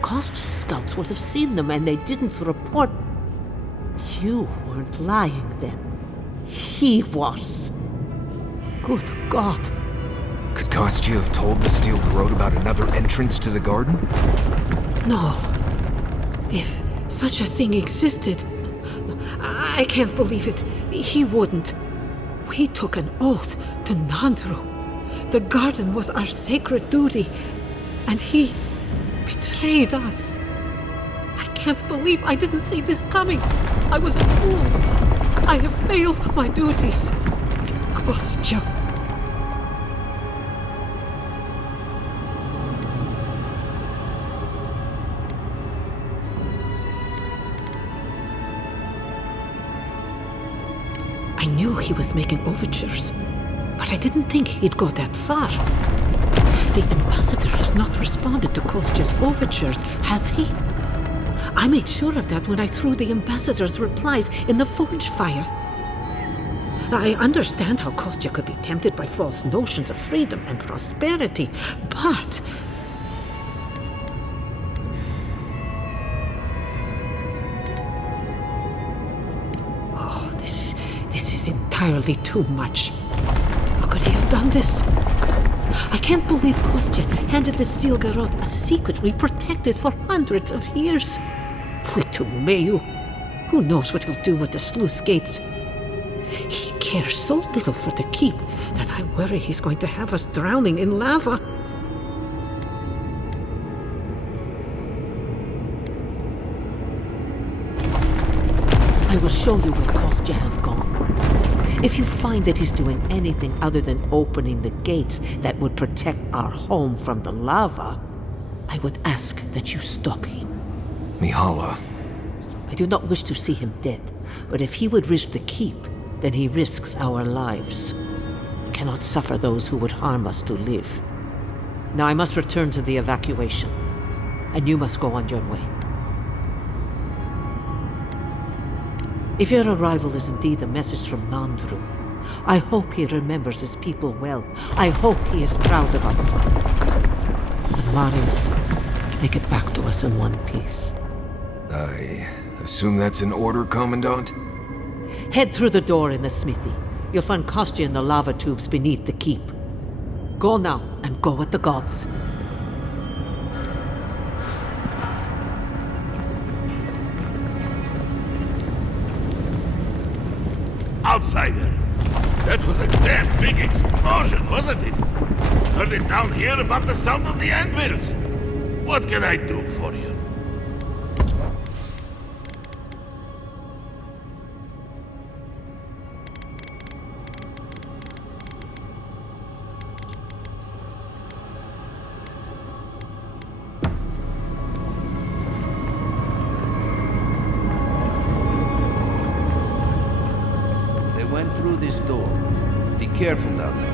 Kostya's scouts would have seen them and they didn't report. You weren't lying then. He was. Good God. Could Kostya have told the Steel Garrote about another entrance to the garden? No. If such a thing existed, I can't believe it. He wouldn't. We took an oath to Nandru. The garden was our sacred duty, and he betrayed us. I can't believe I didn't see this coming. I was a fool. I have failed my duties. Kostya. I knew he was making overtures, but I didn't think he'd go that far. The ambassador has not responded to Kostya's overtures, has he? I made sure of that when I threw the ambassador's replies in the forge fire. I understand how Kostya could be tempted by false notions of freedom and prosperity, but... Oh, this is entirely too much. How could he have done this? I can't believe Kostya handed the Steel Garrote a secret we protected for hundreds of years. Fuitumeyu. Who knows what he'll do with the sluice gates? He cares so little for the keep that I worry he's going to have us drowning in lava. I will show you where Kostya has gone. If you find that he's doing anything other than opening the gates that would protect our home from the lava, I would ask that you stop him. Mihala. I do not wish to see him dead, but if he would risk the keep, then he risks our lives. I cannot suffer those who would harm us to live. Now I must return to the evacuation, and you must go on your way. If your arrival is indeed a message from Nandru, I hope he remembers his people well. I hope he is proud of us. And Marius, make it back to us in one piece. I assume that's an order, Commandant? Head through the door in the smithy. You'll find Kostya in the lava tubes beneath the keep. Go now, and go with the gods. Outsider! That was a damn big explosion, wasn't it? Heard it down here above the sound of the anvils. What can I do for you? Went through this door. Be careful down there.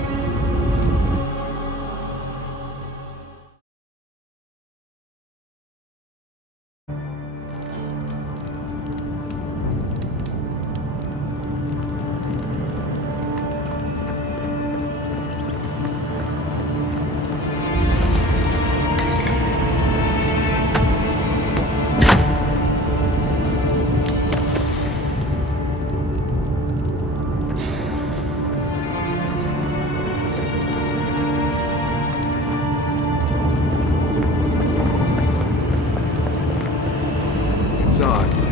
It's odd, but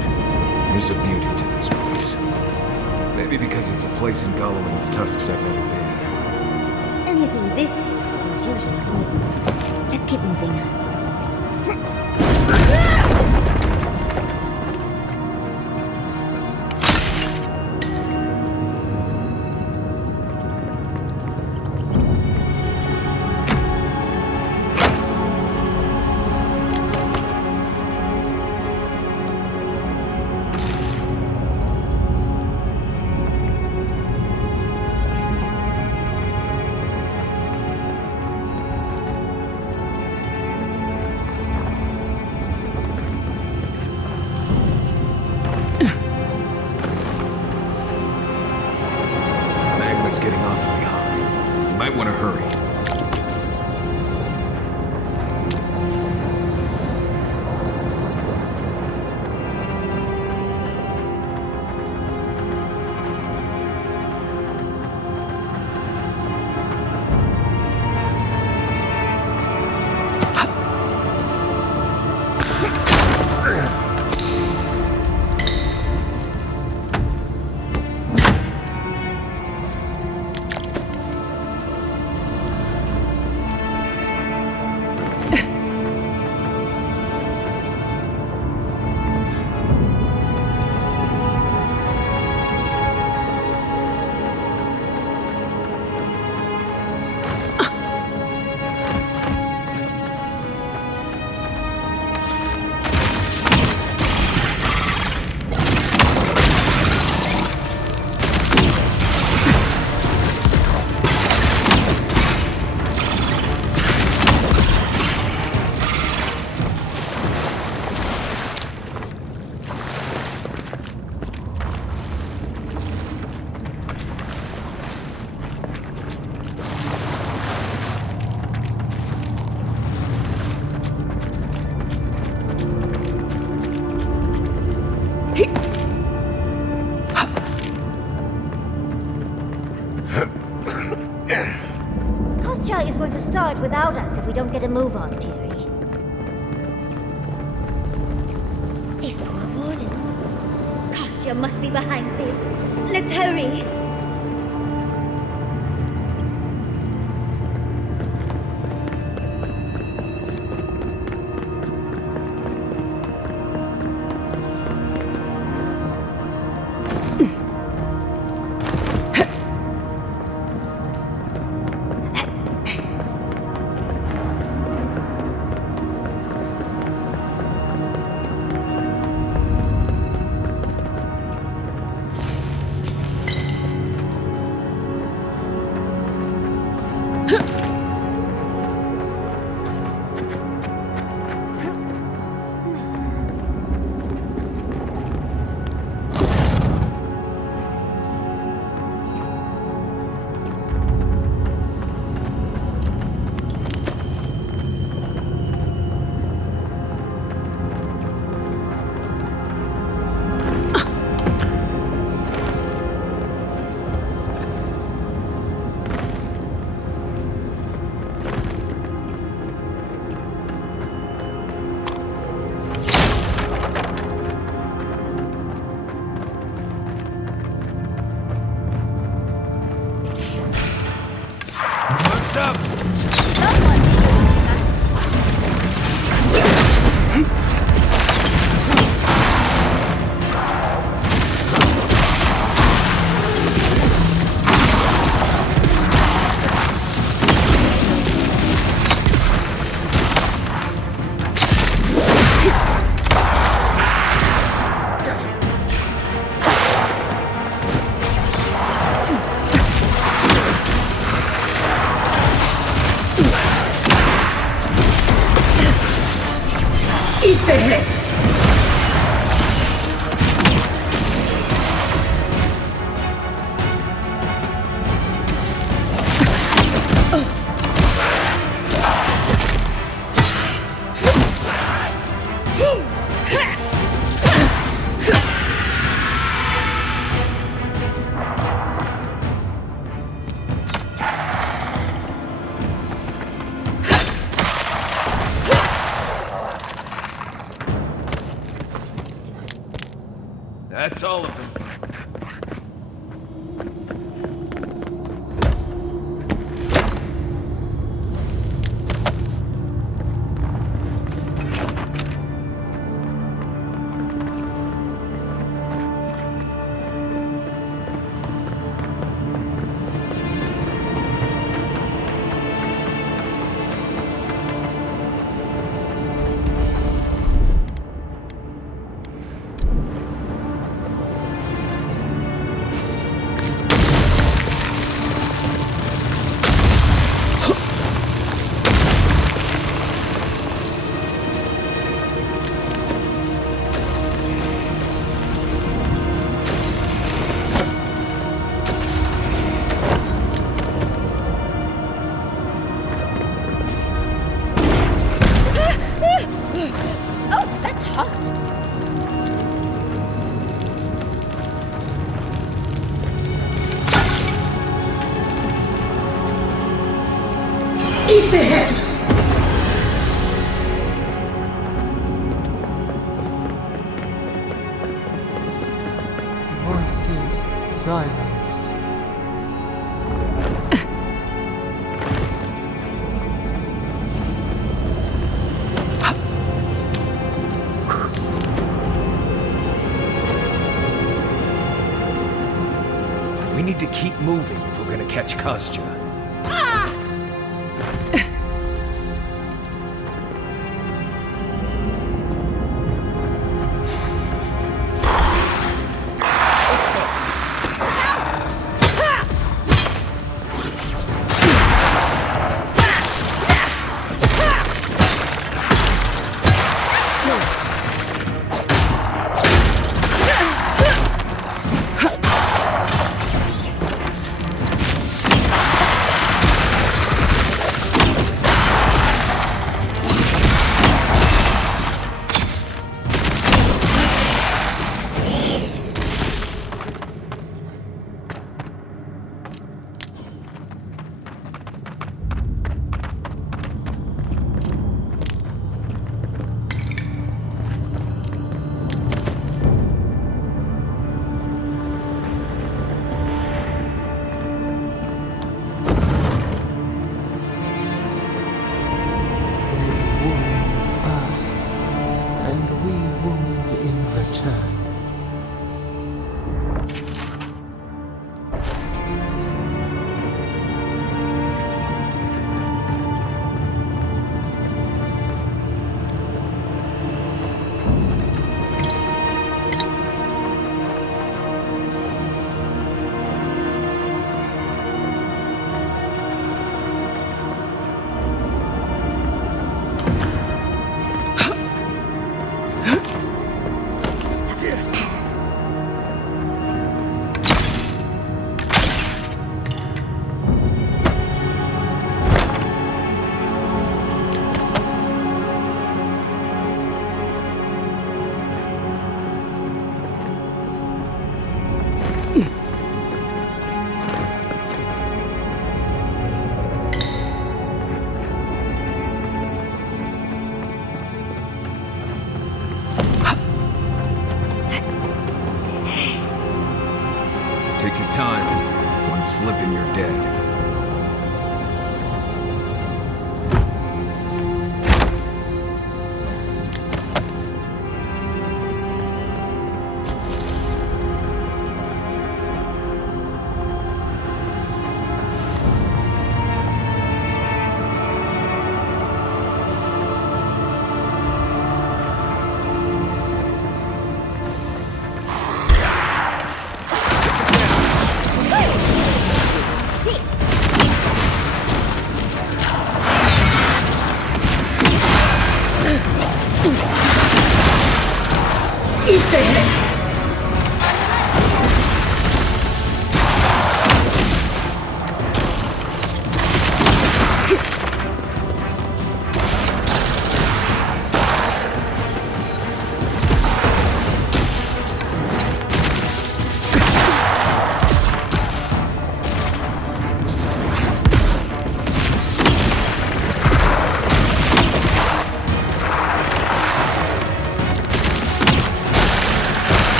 there's a beauty to this place. Maybe because it's a place in Galawan's tusks I've never been. Anything this beautiful is usually poisonous. Let's keep moving. Magma's getting awfully hot. You might want to hurry. Kostya is going to start without us if we don't get a move on, dearie. These poor wardens. Kostya must be behind this. Let's hurry. That's all of them. Oh, that's hot. East ahead! Voices silenced. We need to keep moving if we're gonna catch Kostya. Take your time. One slip and you're dead. East ahead!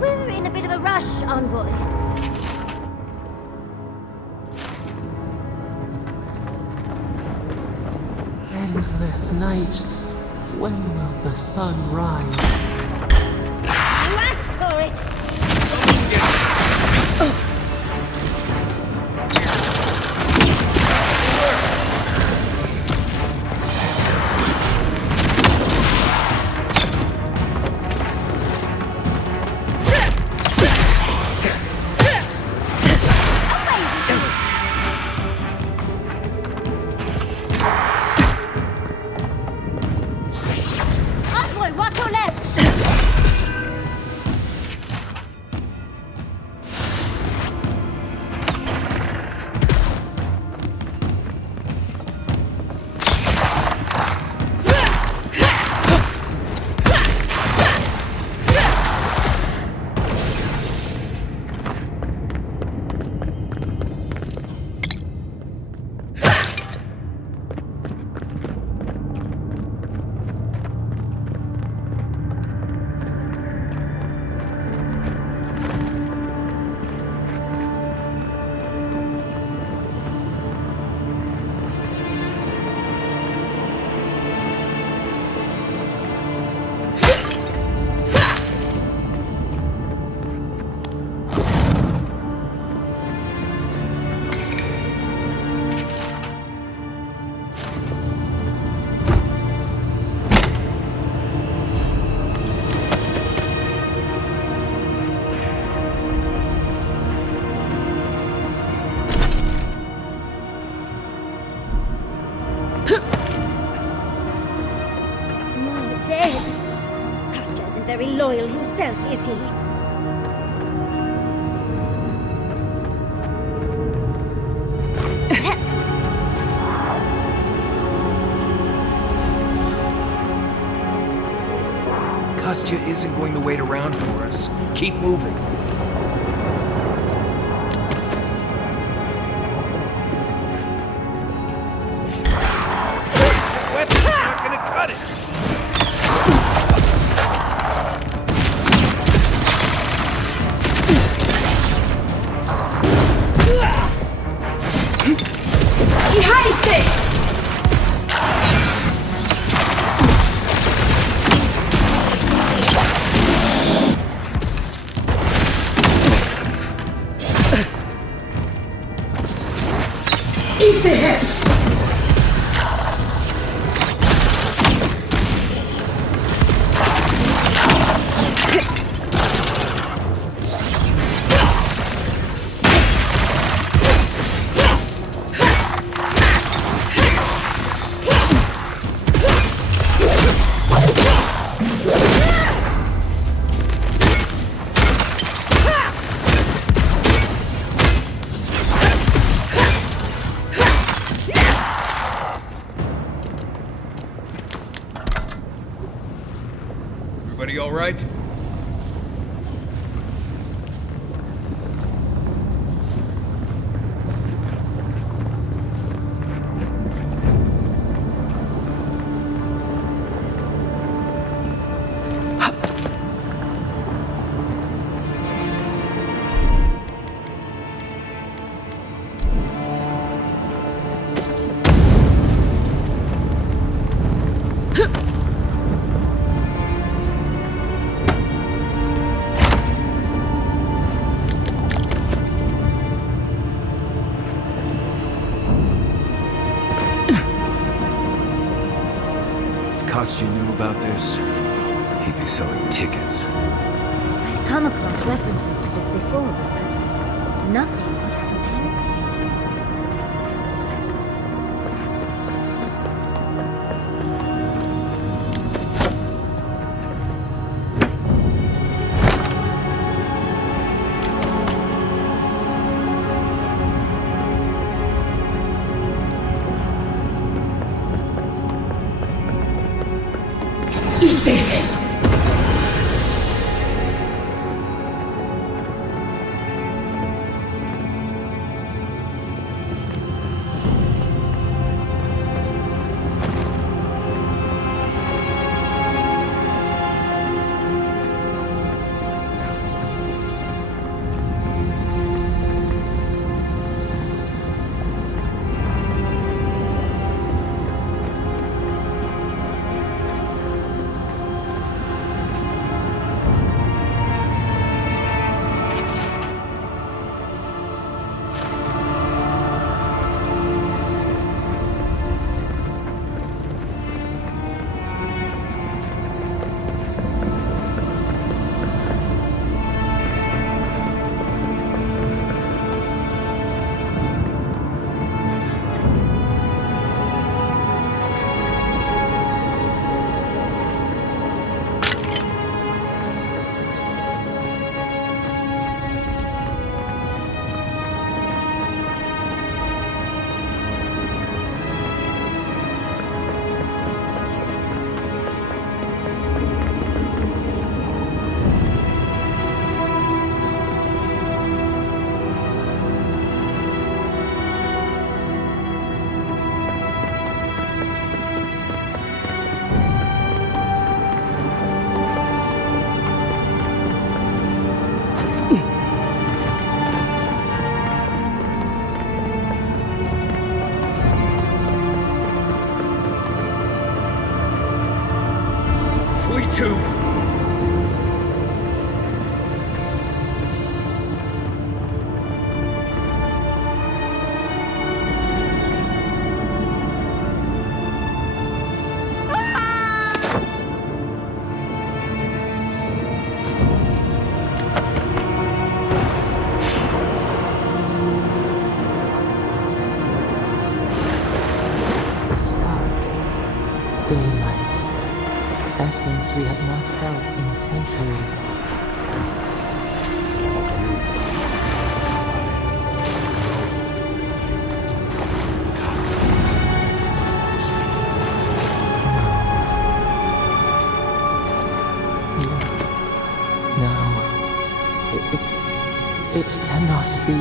We're in a bit of a rush, Envoy. Endless night. When will the sun rise? You asked for it! Envoy, watch your left! Now dead. Kostya isn't very loyal himself, is he? Kostya isn't going to wait around for us. Keep moving. Weapon's not gonna cut it! about this, he'd be selling tickets. I'd come across references to this before, but nothing would have prepared me. Daylight. Essence we have not felt in centuries. It cannot be.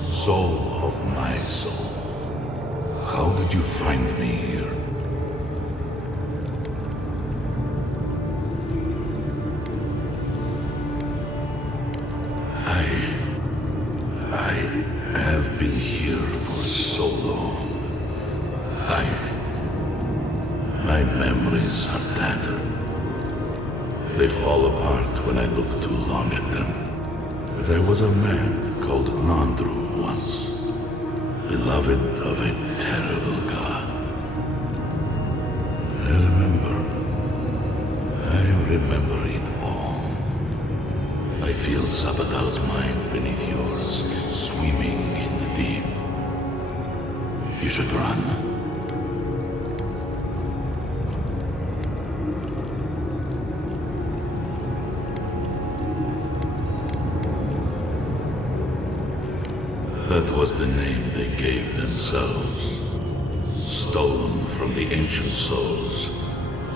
Soul of my soul. How did you find me here? I have been here for so long. My memories are tattered. They fall apart when I look too long at them. There was a man called Nandru once, beloved of a terrible god. I remember it all. I feel Sabadal's mind beneath yours, swimming in the deep. You should run. That was the name they gave themselves, stolen from the ancient souls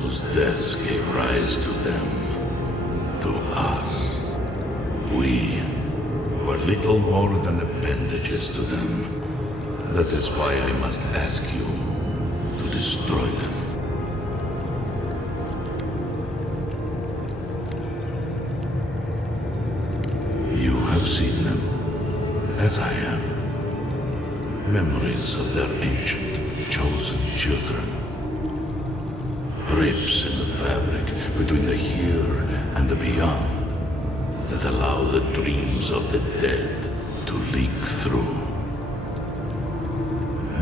whose deaths gave rise to them, to us. We were little more than appendages to them. That is why I must ask you to destroy them. You have seen them, as I have. Memories of their ancient, chosen children. Rips in the fabric between the here and the beyond that allow the dreams of the dead to leak through.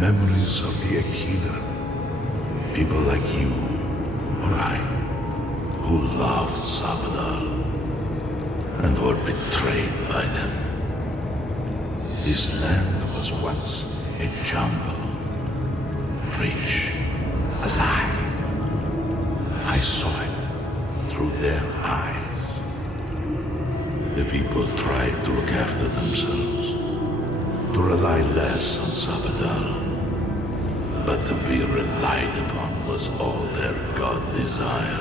Memories of the Akida. People like you or I who loved Sabadal and were betrayed by them. This land was once a jungle, rich, alive. I saw it through their eyes. The people tried to look after themselves, to rely less on Sabadal. But to be relied upon was all their god desired.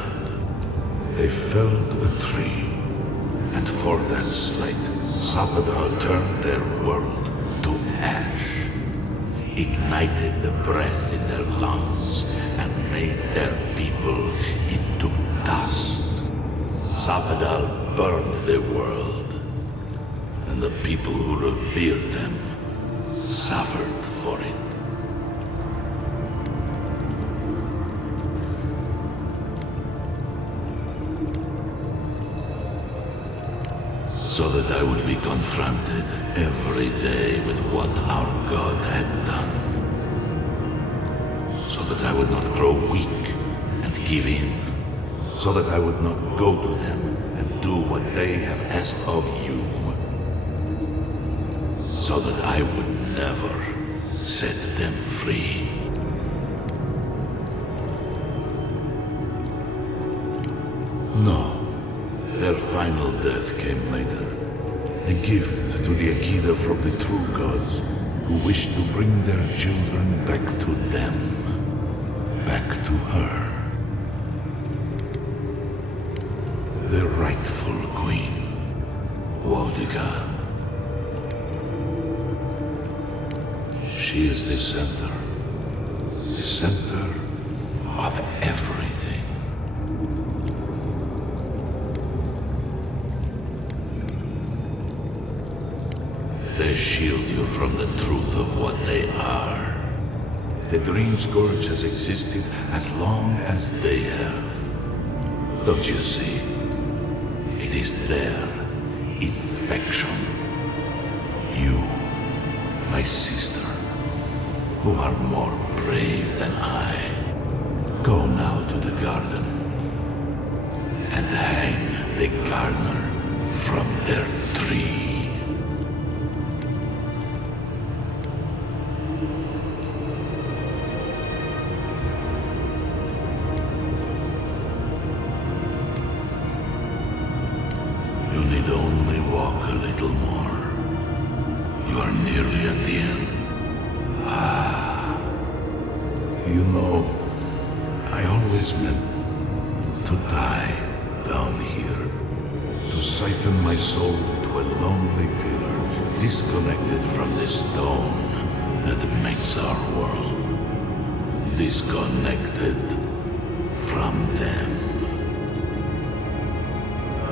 They felled a tree, and for that slight, Sabadal turned their world to ash, ignited the breath in their lungs, and made their people into dust. Sabadal burned the world, and the people who revered them suffered for it. So that I would be confronted every day with what our God had done. So that I would not grow weak and give in. So that I would not go to them and do what they have asked of you. So that I would never set them free. No. Their final death came later. A gift to the Akida from the true gods, who wished to bring their children back to them. Back to her. The rightful queen, Wodiga. She is the center of everything. They shield you from the truth of what they are. The Dream Scourge has existed as long as they have. Don't you see? It is their infection. You, my sister, who are more brave than I, go now to the garden and hang the gardener from their tree. You need only walk a little more. You are nearly at the end. You know, I always meant to die down here. To siphon my soul to a lonely pillar, disconnected from the stone that makes our world. Disconnected from them.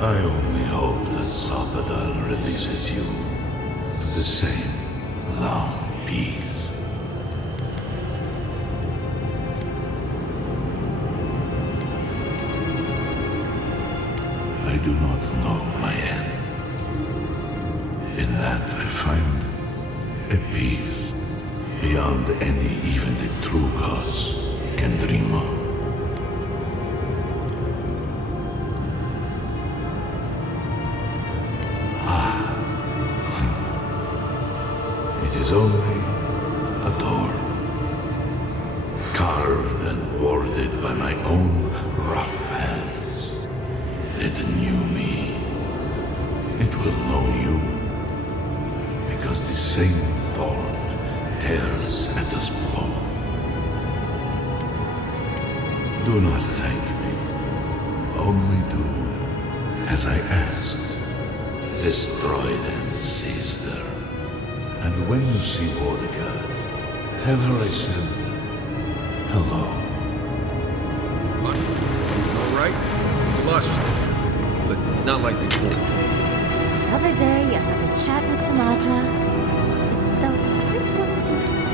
I only hope that Sabadal releases you to the same long peace. I do not know my end. In that I find a peace beyond any even the true gods can dream of. It is only a door, carved and warded by my own rough hands. It knew me. It will know you, because the same thorn tears at us both. Do not thank me. only do as I asked. Destroy them, sister. And when you see Mordecai, tell her I said hello. All right? We lost you, but not like before. Another day, another chat with Samadra. Though this one seemed different.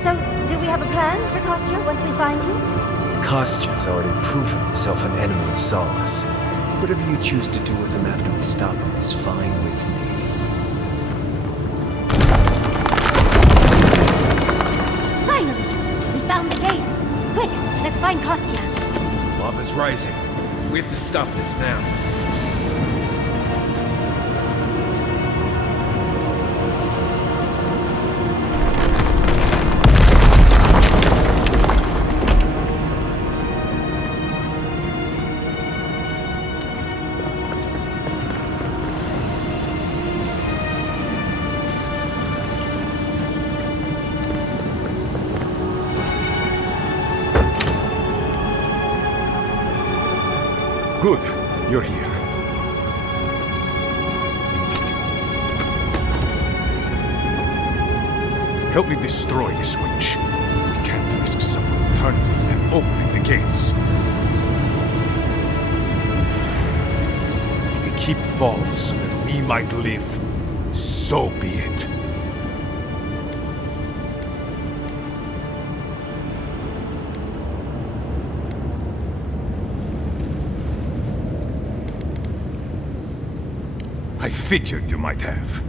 So, do we have a plan for Kostya once we find him? Kostya's already proven himself an enemy of Solace. Whatever you choose to do with him after we stop him is fine with me. Finally! We found the gates! Quick, let's find Kostya! Lava's rising. We have to stop this now. Good, you're here. Help me destroy this witch. We can't risk someone turning and opening the gates. If the keep falls so that we might live, so be it. I figured you might have.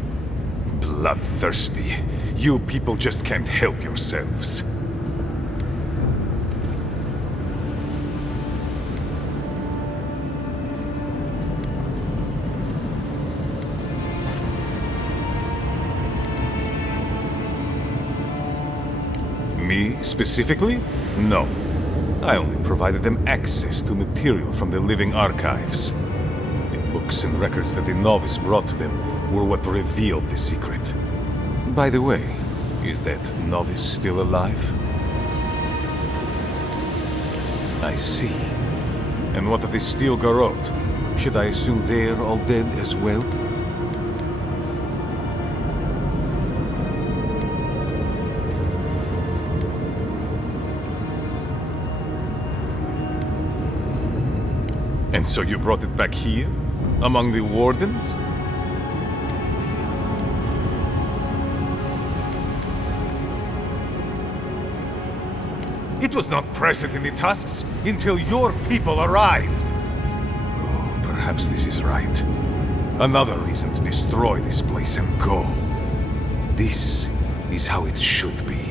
Bloodthirsty. You people just can't help yourselves. Me, specifically? No. I only provided them access to material from the living archives. Books and records that the novice brought to them were what revealed the secret. By the way, is that novice still alive? I see. And what of the Steel Garrote? Should I assume they're all dead as well? And so you brought it back here? Among the wardens? It was not present in the tusks until your people arrived. Oh, perhaps this is right. Another reason to destroy this place and go. This is how it should be.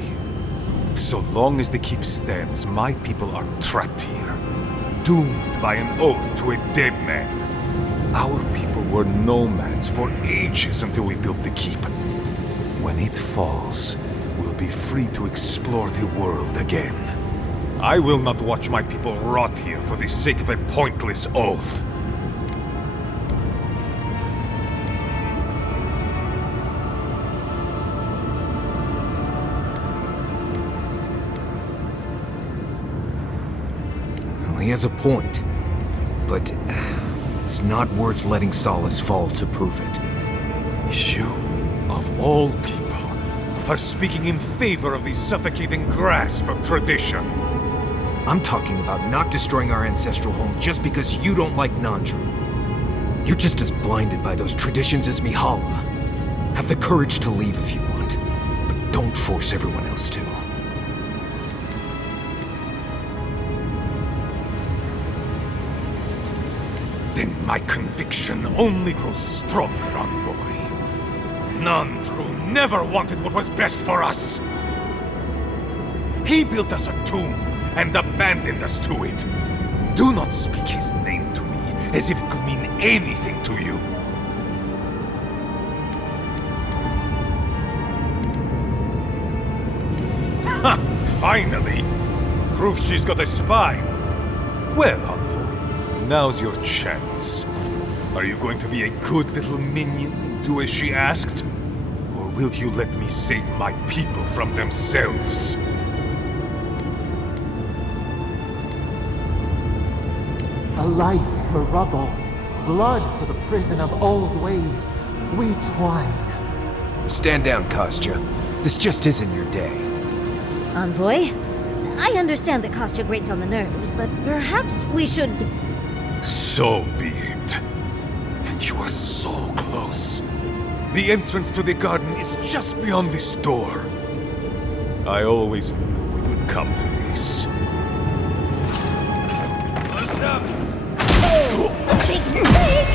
So long as the keep stands, my people are trapped here. Doomed by an oath to a dead man. Our people were nomads for ages until we built the keep. When it falls, we'll be free to explore the world again. I will not watch my people rot here for the sake of a pointless oath. Well, he has a point, but it's not worth letting Solace fall to prove it. You, of all people, are speaking in favor of the suffocating grasp of tradition. I'm talking about not destroying our ancestral home just because you don't like Nandru. You're just as blinded by those traditions as Mihala. Have the courage to leave if you want, but don't force everyone else to. Then my conviction only grows stronger, Envoy. Nandru never wanted what was best for us. He built us a tomb and abandoned us to it. Do not speak his name to me as if it could mean anything to you. Ha! Finally! Proof she's got a spine. Well, Envoy, Now's your chance. Are you going to be a good little minion and do as she asked? Or will you let me save my people from themselves? A life for rubble, blood for the prison of old ways. We twine. Stand down, Kostya. This just isn't your day. Envoy, I understand that Kostya grates on the nerves, but perhaps we should... So be it. And you are so close. The entrance to the garden is just beyond this door. I always knew it would come to this. What's up? Big mistake!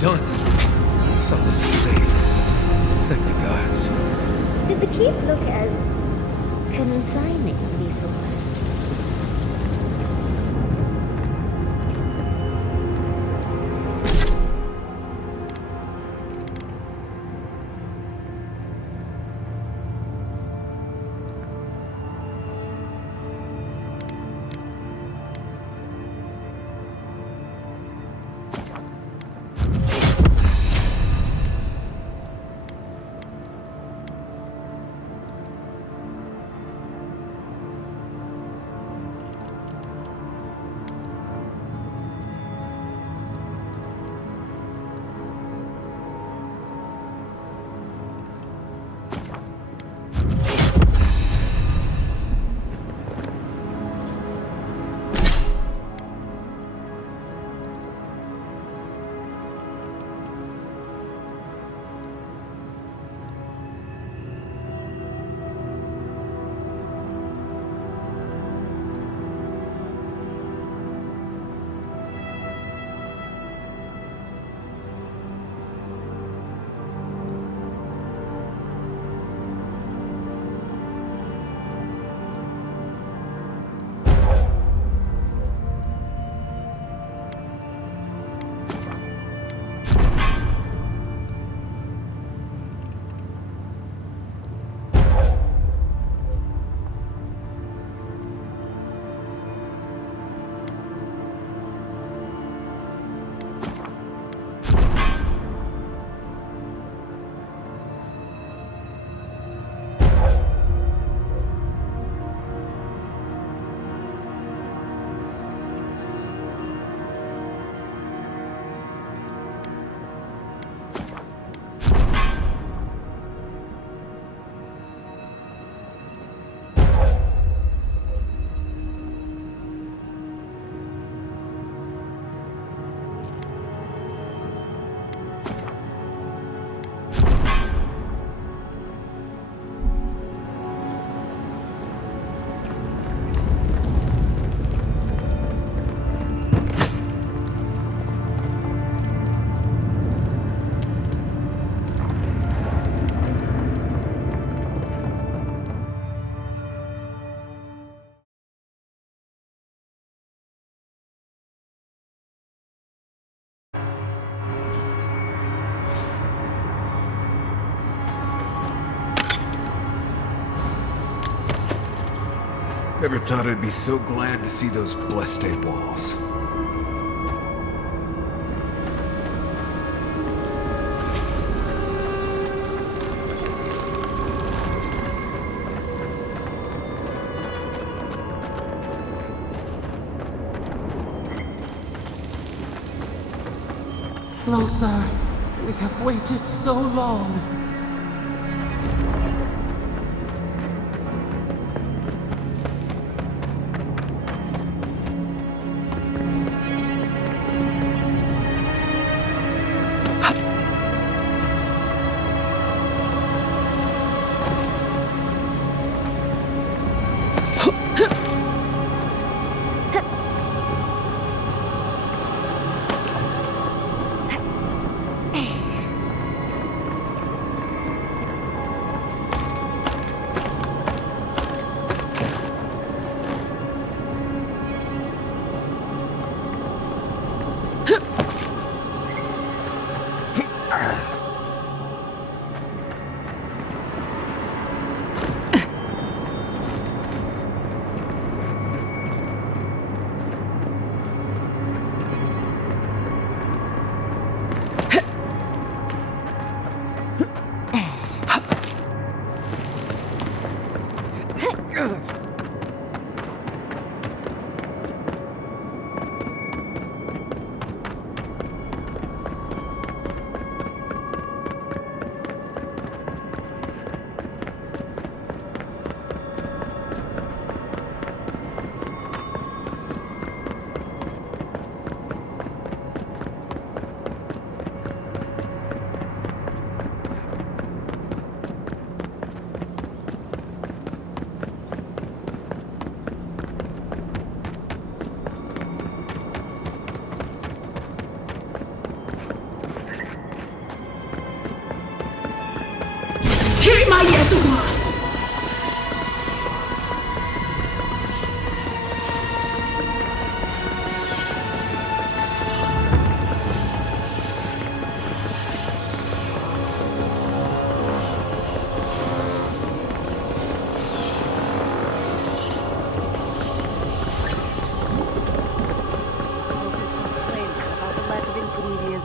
Done. So this is safe. Thank the gods. Did the keep look as confining before? Never thought I'd be so glad to see those blessed walls. Closer. We have waited so long.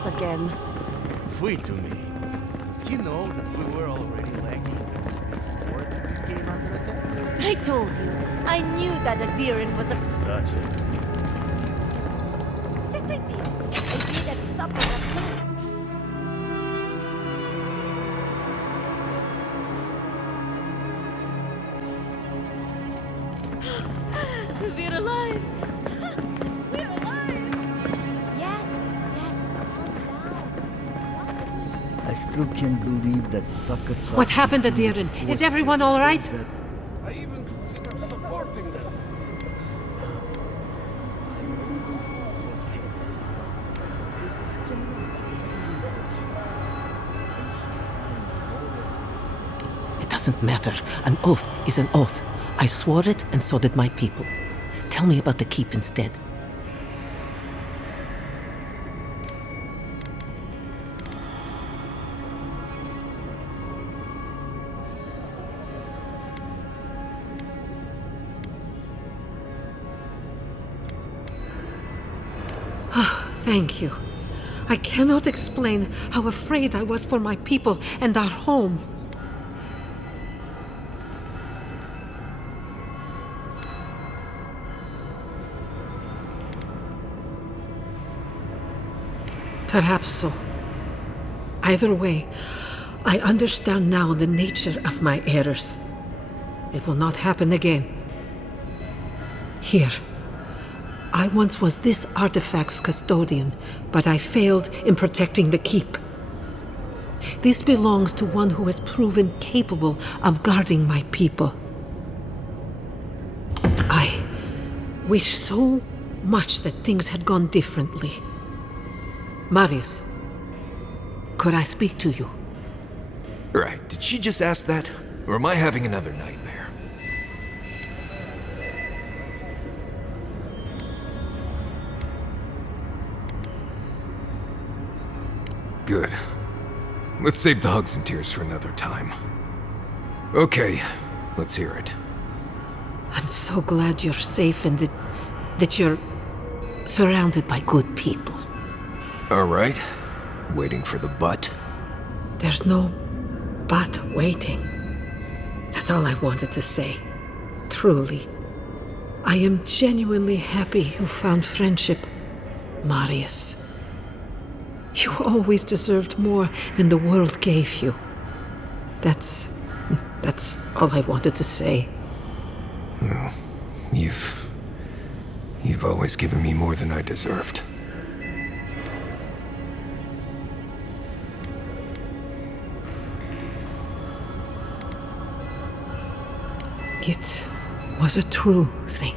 Again. Wait to me. Does he know that we were already lacking before we came under attack? I told you. I knew that Adiran was a... Such a... Yes, I did. I did at supper that... We're alive! We're alive! Yes, I still can't believe that sucker... What happened, Adiran? Is everyone all right? I even considered supporting them. It doesn't matter. An oath is an oath. I swore it, and so did my people. Tell me about the keep instead. Thank you. I cannot explain how afraid I was for my people and our home. Perhaps so. Either way, I understand now the nature of my errors. It will not happen again. Here. I once was this artifact's custodian, but I failed in protecting the keep. This belongs to one who has proven capable of guarding my people. I wish so much that things had gone differently. Marius, could I speak to you? Right, did she just ask that? Or am I having another nightmare? Good. Let's save the hugs and tears for another time. Okay, let's hear it. I'm so glad you're safe and that you're surrounded by good people. All right. Waiting for the butt. There's no but waiting. That's all I wanted to say. Truly. I am genuinely happy you found friendship, Marius. You always deserved more than the world gave you. That's all I wanted to say. Well, you've always given me more than I deserved. It was a true thing.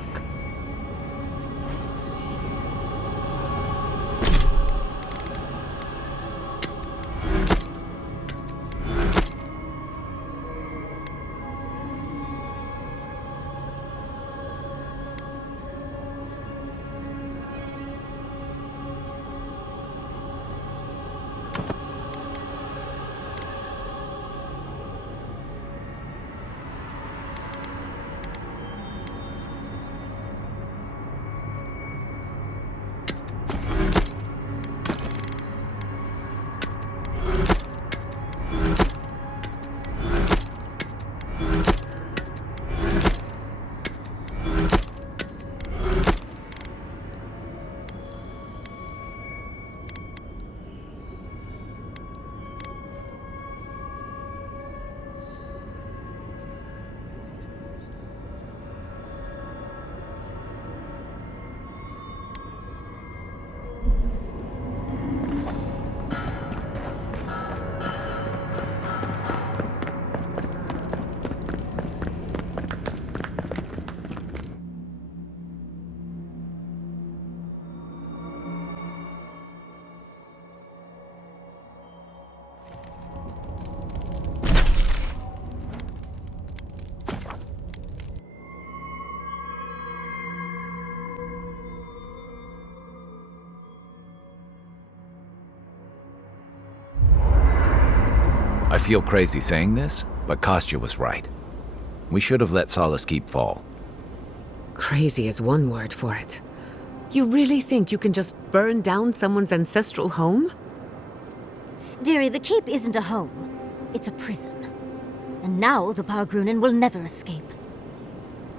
I feel crazy saying this, but Kostya was right. We should have let Solace Keep fall. Crazy is one word for it. You really think you can just burn down someone's ancestral home? Dearie, the keep isn't a home. It's a prison. And now the Pargrunen will never escape.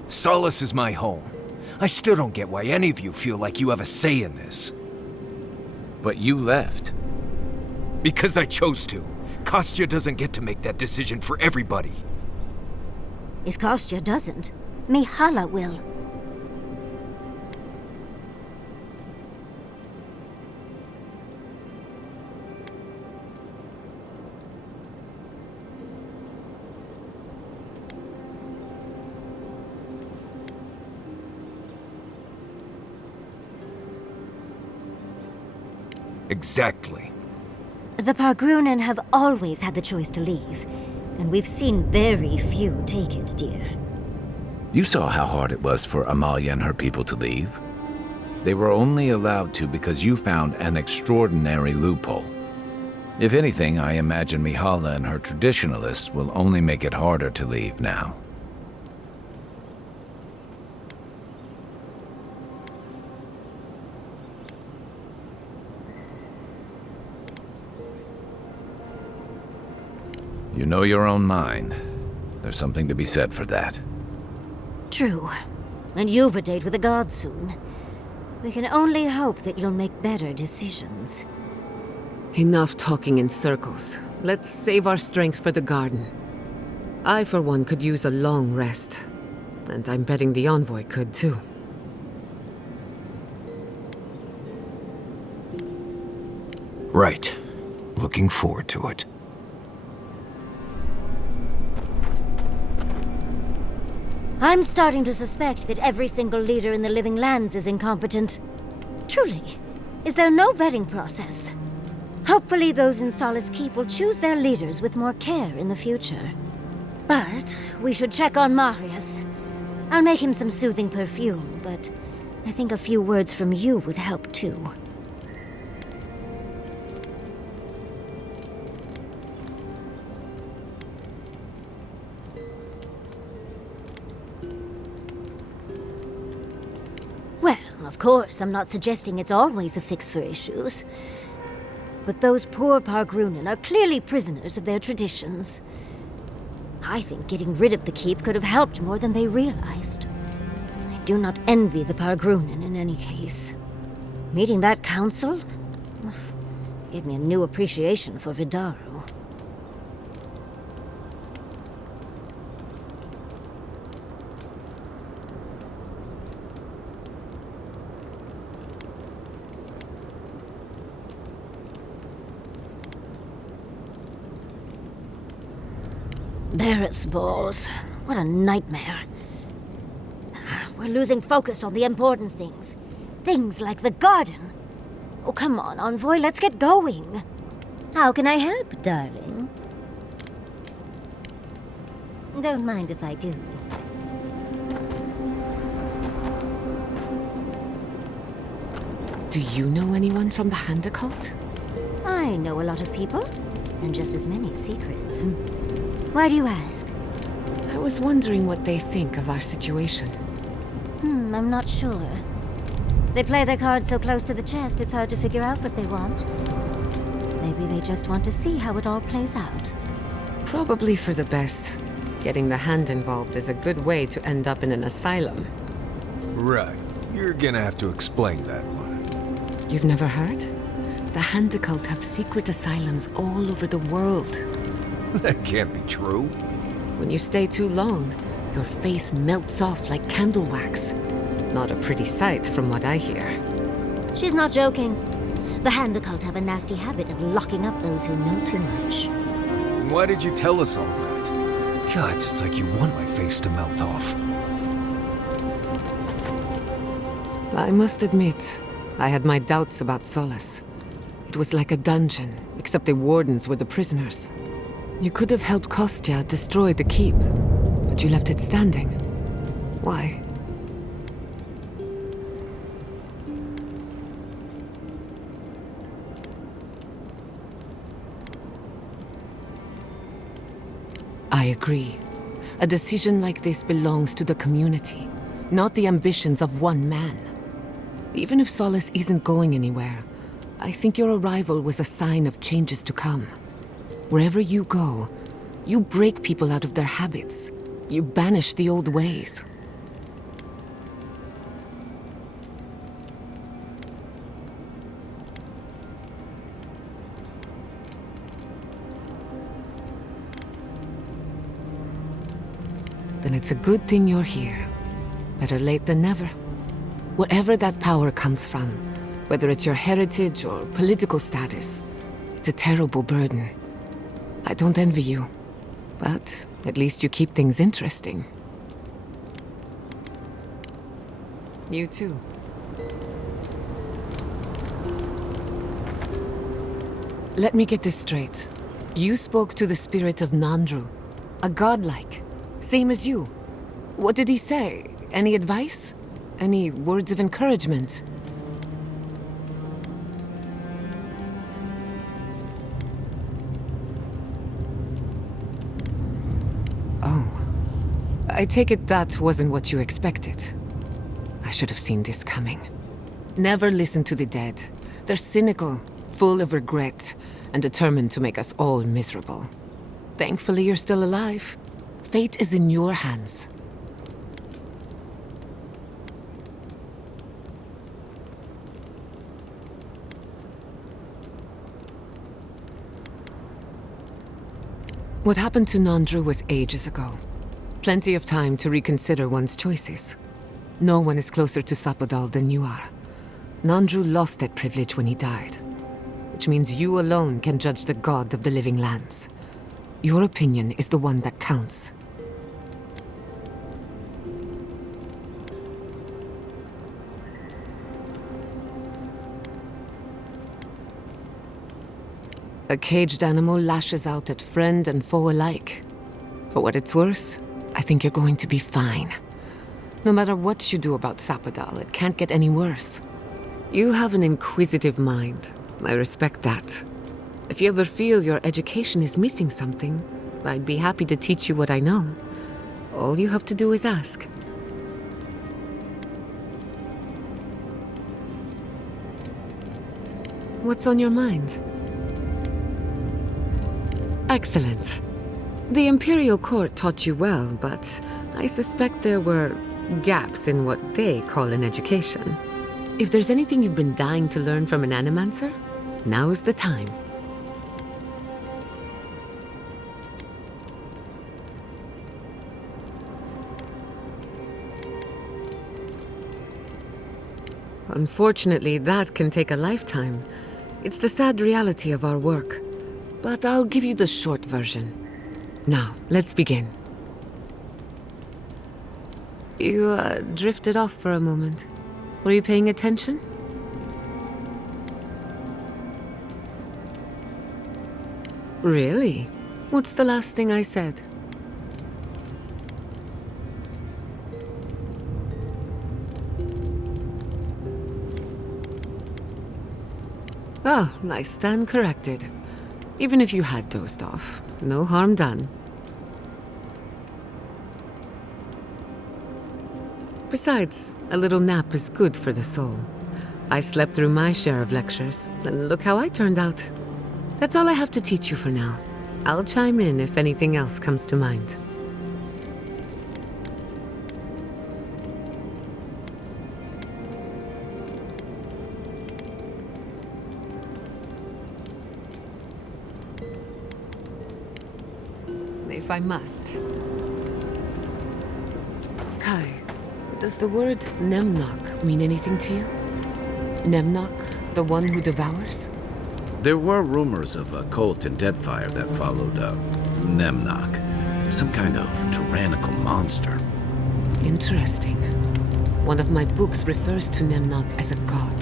Solace is my home. I still don't get why any of you feel like you have a say in this. But you left. Because I chose to. Kostya doesn't get to make that decision for everybody. If Kostya doesn't, Mihala will. Exactly. The Pargrunen have always had the choice to leave, and we've seen very few take it, dear. You saw how hard it was for Amalia and her people to leave. They were only allowed to because you found an extraordinary loophole. If anything, I imagine Mihala and her traditionalists will only make it harder to leave now. You know your own mind. There's something to be said for that. True. And you've a date with the gods soon. We can only hope that you'll make better decisions. Enough talking in circles. Let's save our strength for the garden. I, for one, could use a long rest. And I'm betting the envoy could, too. Right. Looking forward to it. I'm starting to suspect that every single leader in the Living Lands is incompetent. Truly. Is there no vetting process? Hopefully those in Solace Keep will choose their leaders with more care in the future. But we should check on Marius. I'll make him some soothing perfume, but I think a few words from you would help too. Of course, I'm not suggesting it's always a fix for issues. But those poor Pargrunen are clearly prisoners of their traditions. I think getting rid of the keep could have helped more than they realized. I do not envy the Pargrunen in any case. Meeting that council gave me a new appreciation for Vidaru. Barrett's balls. What a nightmare. We're losing focus on the important things. Things like the garden. Oh, come on, Envoy, let's get going. How can I help, darling? Don't mind if I do. Do you know anyone from the Handa cult? I know a lot of people, and just as many secrets. Why do you ask? I was wondering what they think of our situation. I'm not sure. They play their cards so close to the chest, it's hard to figure out what they want. Maybe they just want to see how it all plays out. Probably for the best. Getting the Hand involved is a good way to end up in an asylum. Right. You're gonna have to explain that one. You've never heard? The Handa cult have secret asylums all over the world. That can't be true. When you stay too long, your face melts off like candle wax. Not a pretty sight from what I hear. She's not joking. The Handa cult have a nasty habit of locking up those who know too much. And why did you tell us all that? God, it's like you want my face to melt off. I must admit, I had my doubts about Solace. It was like a dungeon, except the wardens were the prisoners. You could have helped Kostya destroy the keep, but you left it standing. Why? I agree. A decision like this belongs to the community, not the ambitions of one man. Even if Solace isn't going anywhere, I think your arrival was a sign of changes to come. Wherever you go, you break people out of their habits. You banish the old ways. Then it's a good thing you're here. Better late than never. Wherever that power comes from, whether it's your heritage or political status, it's a terrible burden. I don't envy you, but at least you keep things interesting. You too. Let me get this straight. You spoke to the spirit of Nandru, a godlike, same as you. What did he say? Any advice? Any words of encouragement? I take it that wasn't what you expected. I should have seen this coming. Never listen to the dead. They're cynical, full of regret, and determined to make us all miserable. Thankfully, you're still alive. Fate is in your hands. What happened to Nandru was ages ago. Plenty of time to reconsider one's choices. No one is closer to Sapodal than you are. Nandru lost that privilege when he died, which means you alone can judge the god of the living lands. Your opinion is the one that counts. A caged animal lashes out at friend and foe alike. For what it's worth, I think you're going to be fine. No matter what you do about Sapodal, it can't get any worse. You have an inquisitive mind. I respect that. If you ever feel your education is missing something, I'd be happy to teach you what I know. All you have to do is ask. What's on your mind? Excellent. The Imperial Court taught you well, but I suspect there were gaps in what they call an education. If there's anything you've been dying to learn from an Animancer, now is the time. Unfortunately, that can take a lifetime. It's the sad reality of our work. But I'll give you the short version. Now, let's begin. You, drifted off for a moment. Were you paying attention? Really? What's the last thing I said? Oh, I stand corrected. Even if you had dozed off, no harm done. Besides, a little nap is good for the soul. I slept through my share of lectures, and look how I turned out. That's all I have to teach you for now. I'll chime in if anything else comes to mind. If I must. Kai, does the word Nemnok mean anything to you? Nemnok, the one who devours? There were rumors of a cult in Deadfire that followed Nemnok. Some kind of tyrannical monster. Interesting. One of my books refers to Nemnok as a god,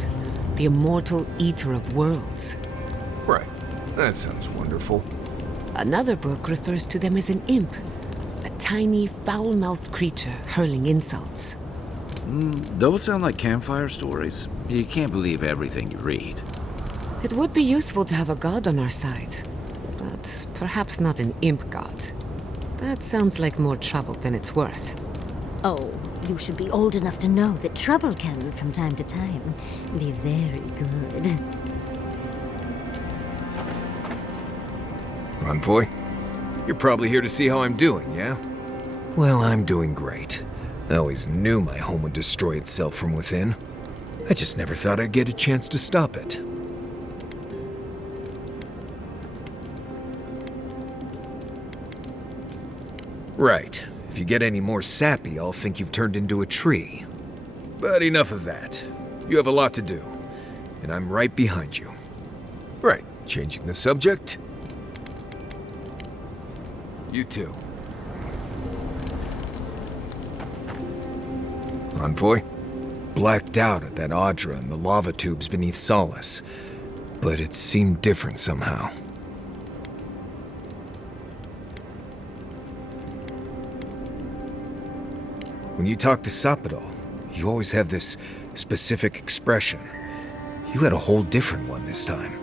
the immortal eater of worlds. Right. That sounds wonderful. Another book refers to them as an imp, a tiny, foul-mouthed creature hurling insults. Those sound like campfire stories. You can't believe everything you read. It would be useful to have a god on our side, but perhaps not an imp god. That sounds like more trouble than it's worth. Oh, you should be old enough to know that trouble can, from time to time, be very good. Envoy, you're probably here to see how I'm doing, yeah? Well, I'm doing great. I always knew my home would destroy itself from within. I just never thought I'd get a chance to stop it. Right. If you get any more sappy, I'll think you've turned into a tree. But enough of that. You have a lot to do, and I'm right behind you. Right, changing the subject. You too. Envoy? Blacked out at that Audra and the lava tubes beneath Solace, but it seemed different somehow. When you talk to Sapadal, you always have this specific expression. You had a whole different one this time.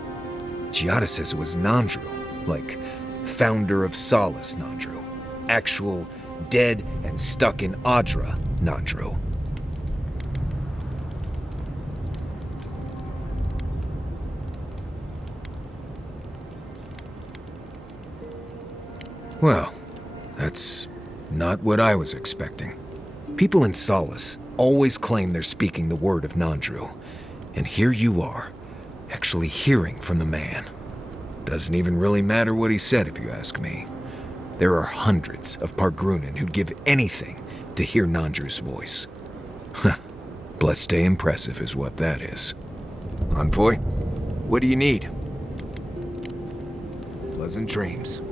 Giada says it was Nandru, like founder of Solace Nandru. Actual, dead and stuck in Audra Nandru. Well, that's not what I was expecting. People in Solace always claim they're speaking the word of Nandru, and here you are, actually hearing from the man. Doesn't even really matter what he said, if you ask me. There are hundreds of Pargrunan who'd give anything to hear Nandru's voice. Blessed day impressive is what that is. Envoy, what do you need? Pleasant dreams.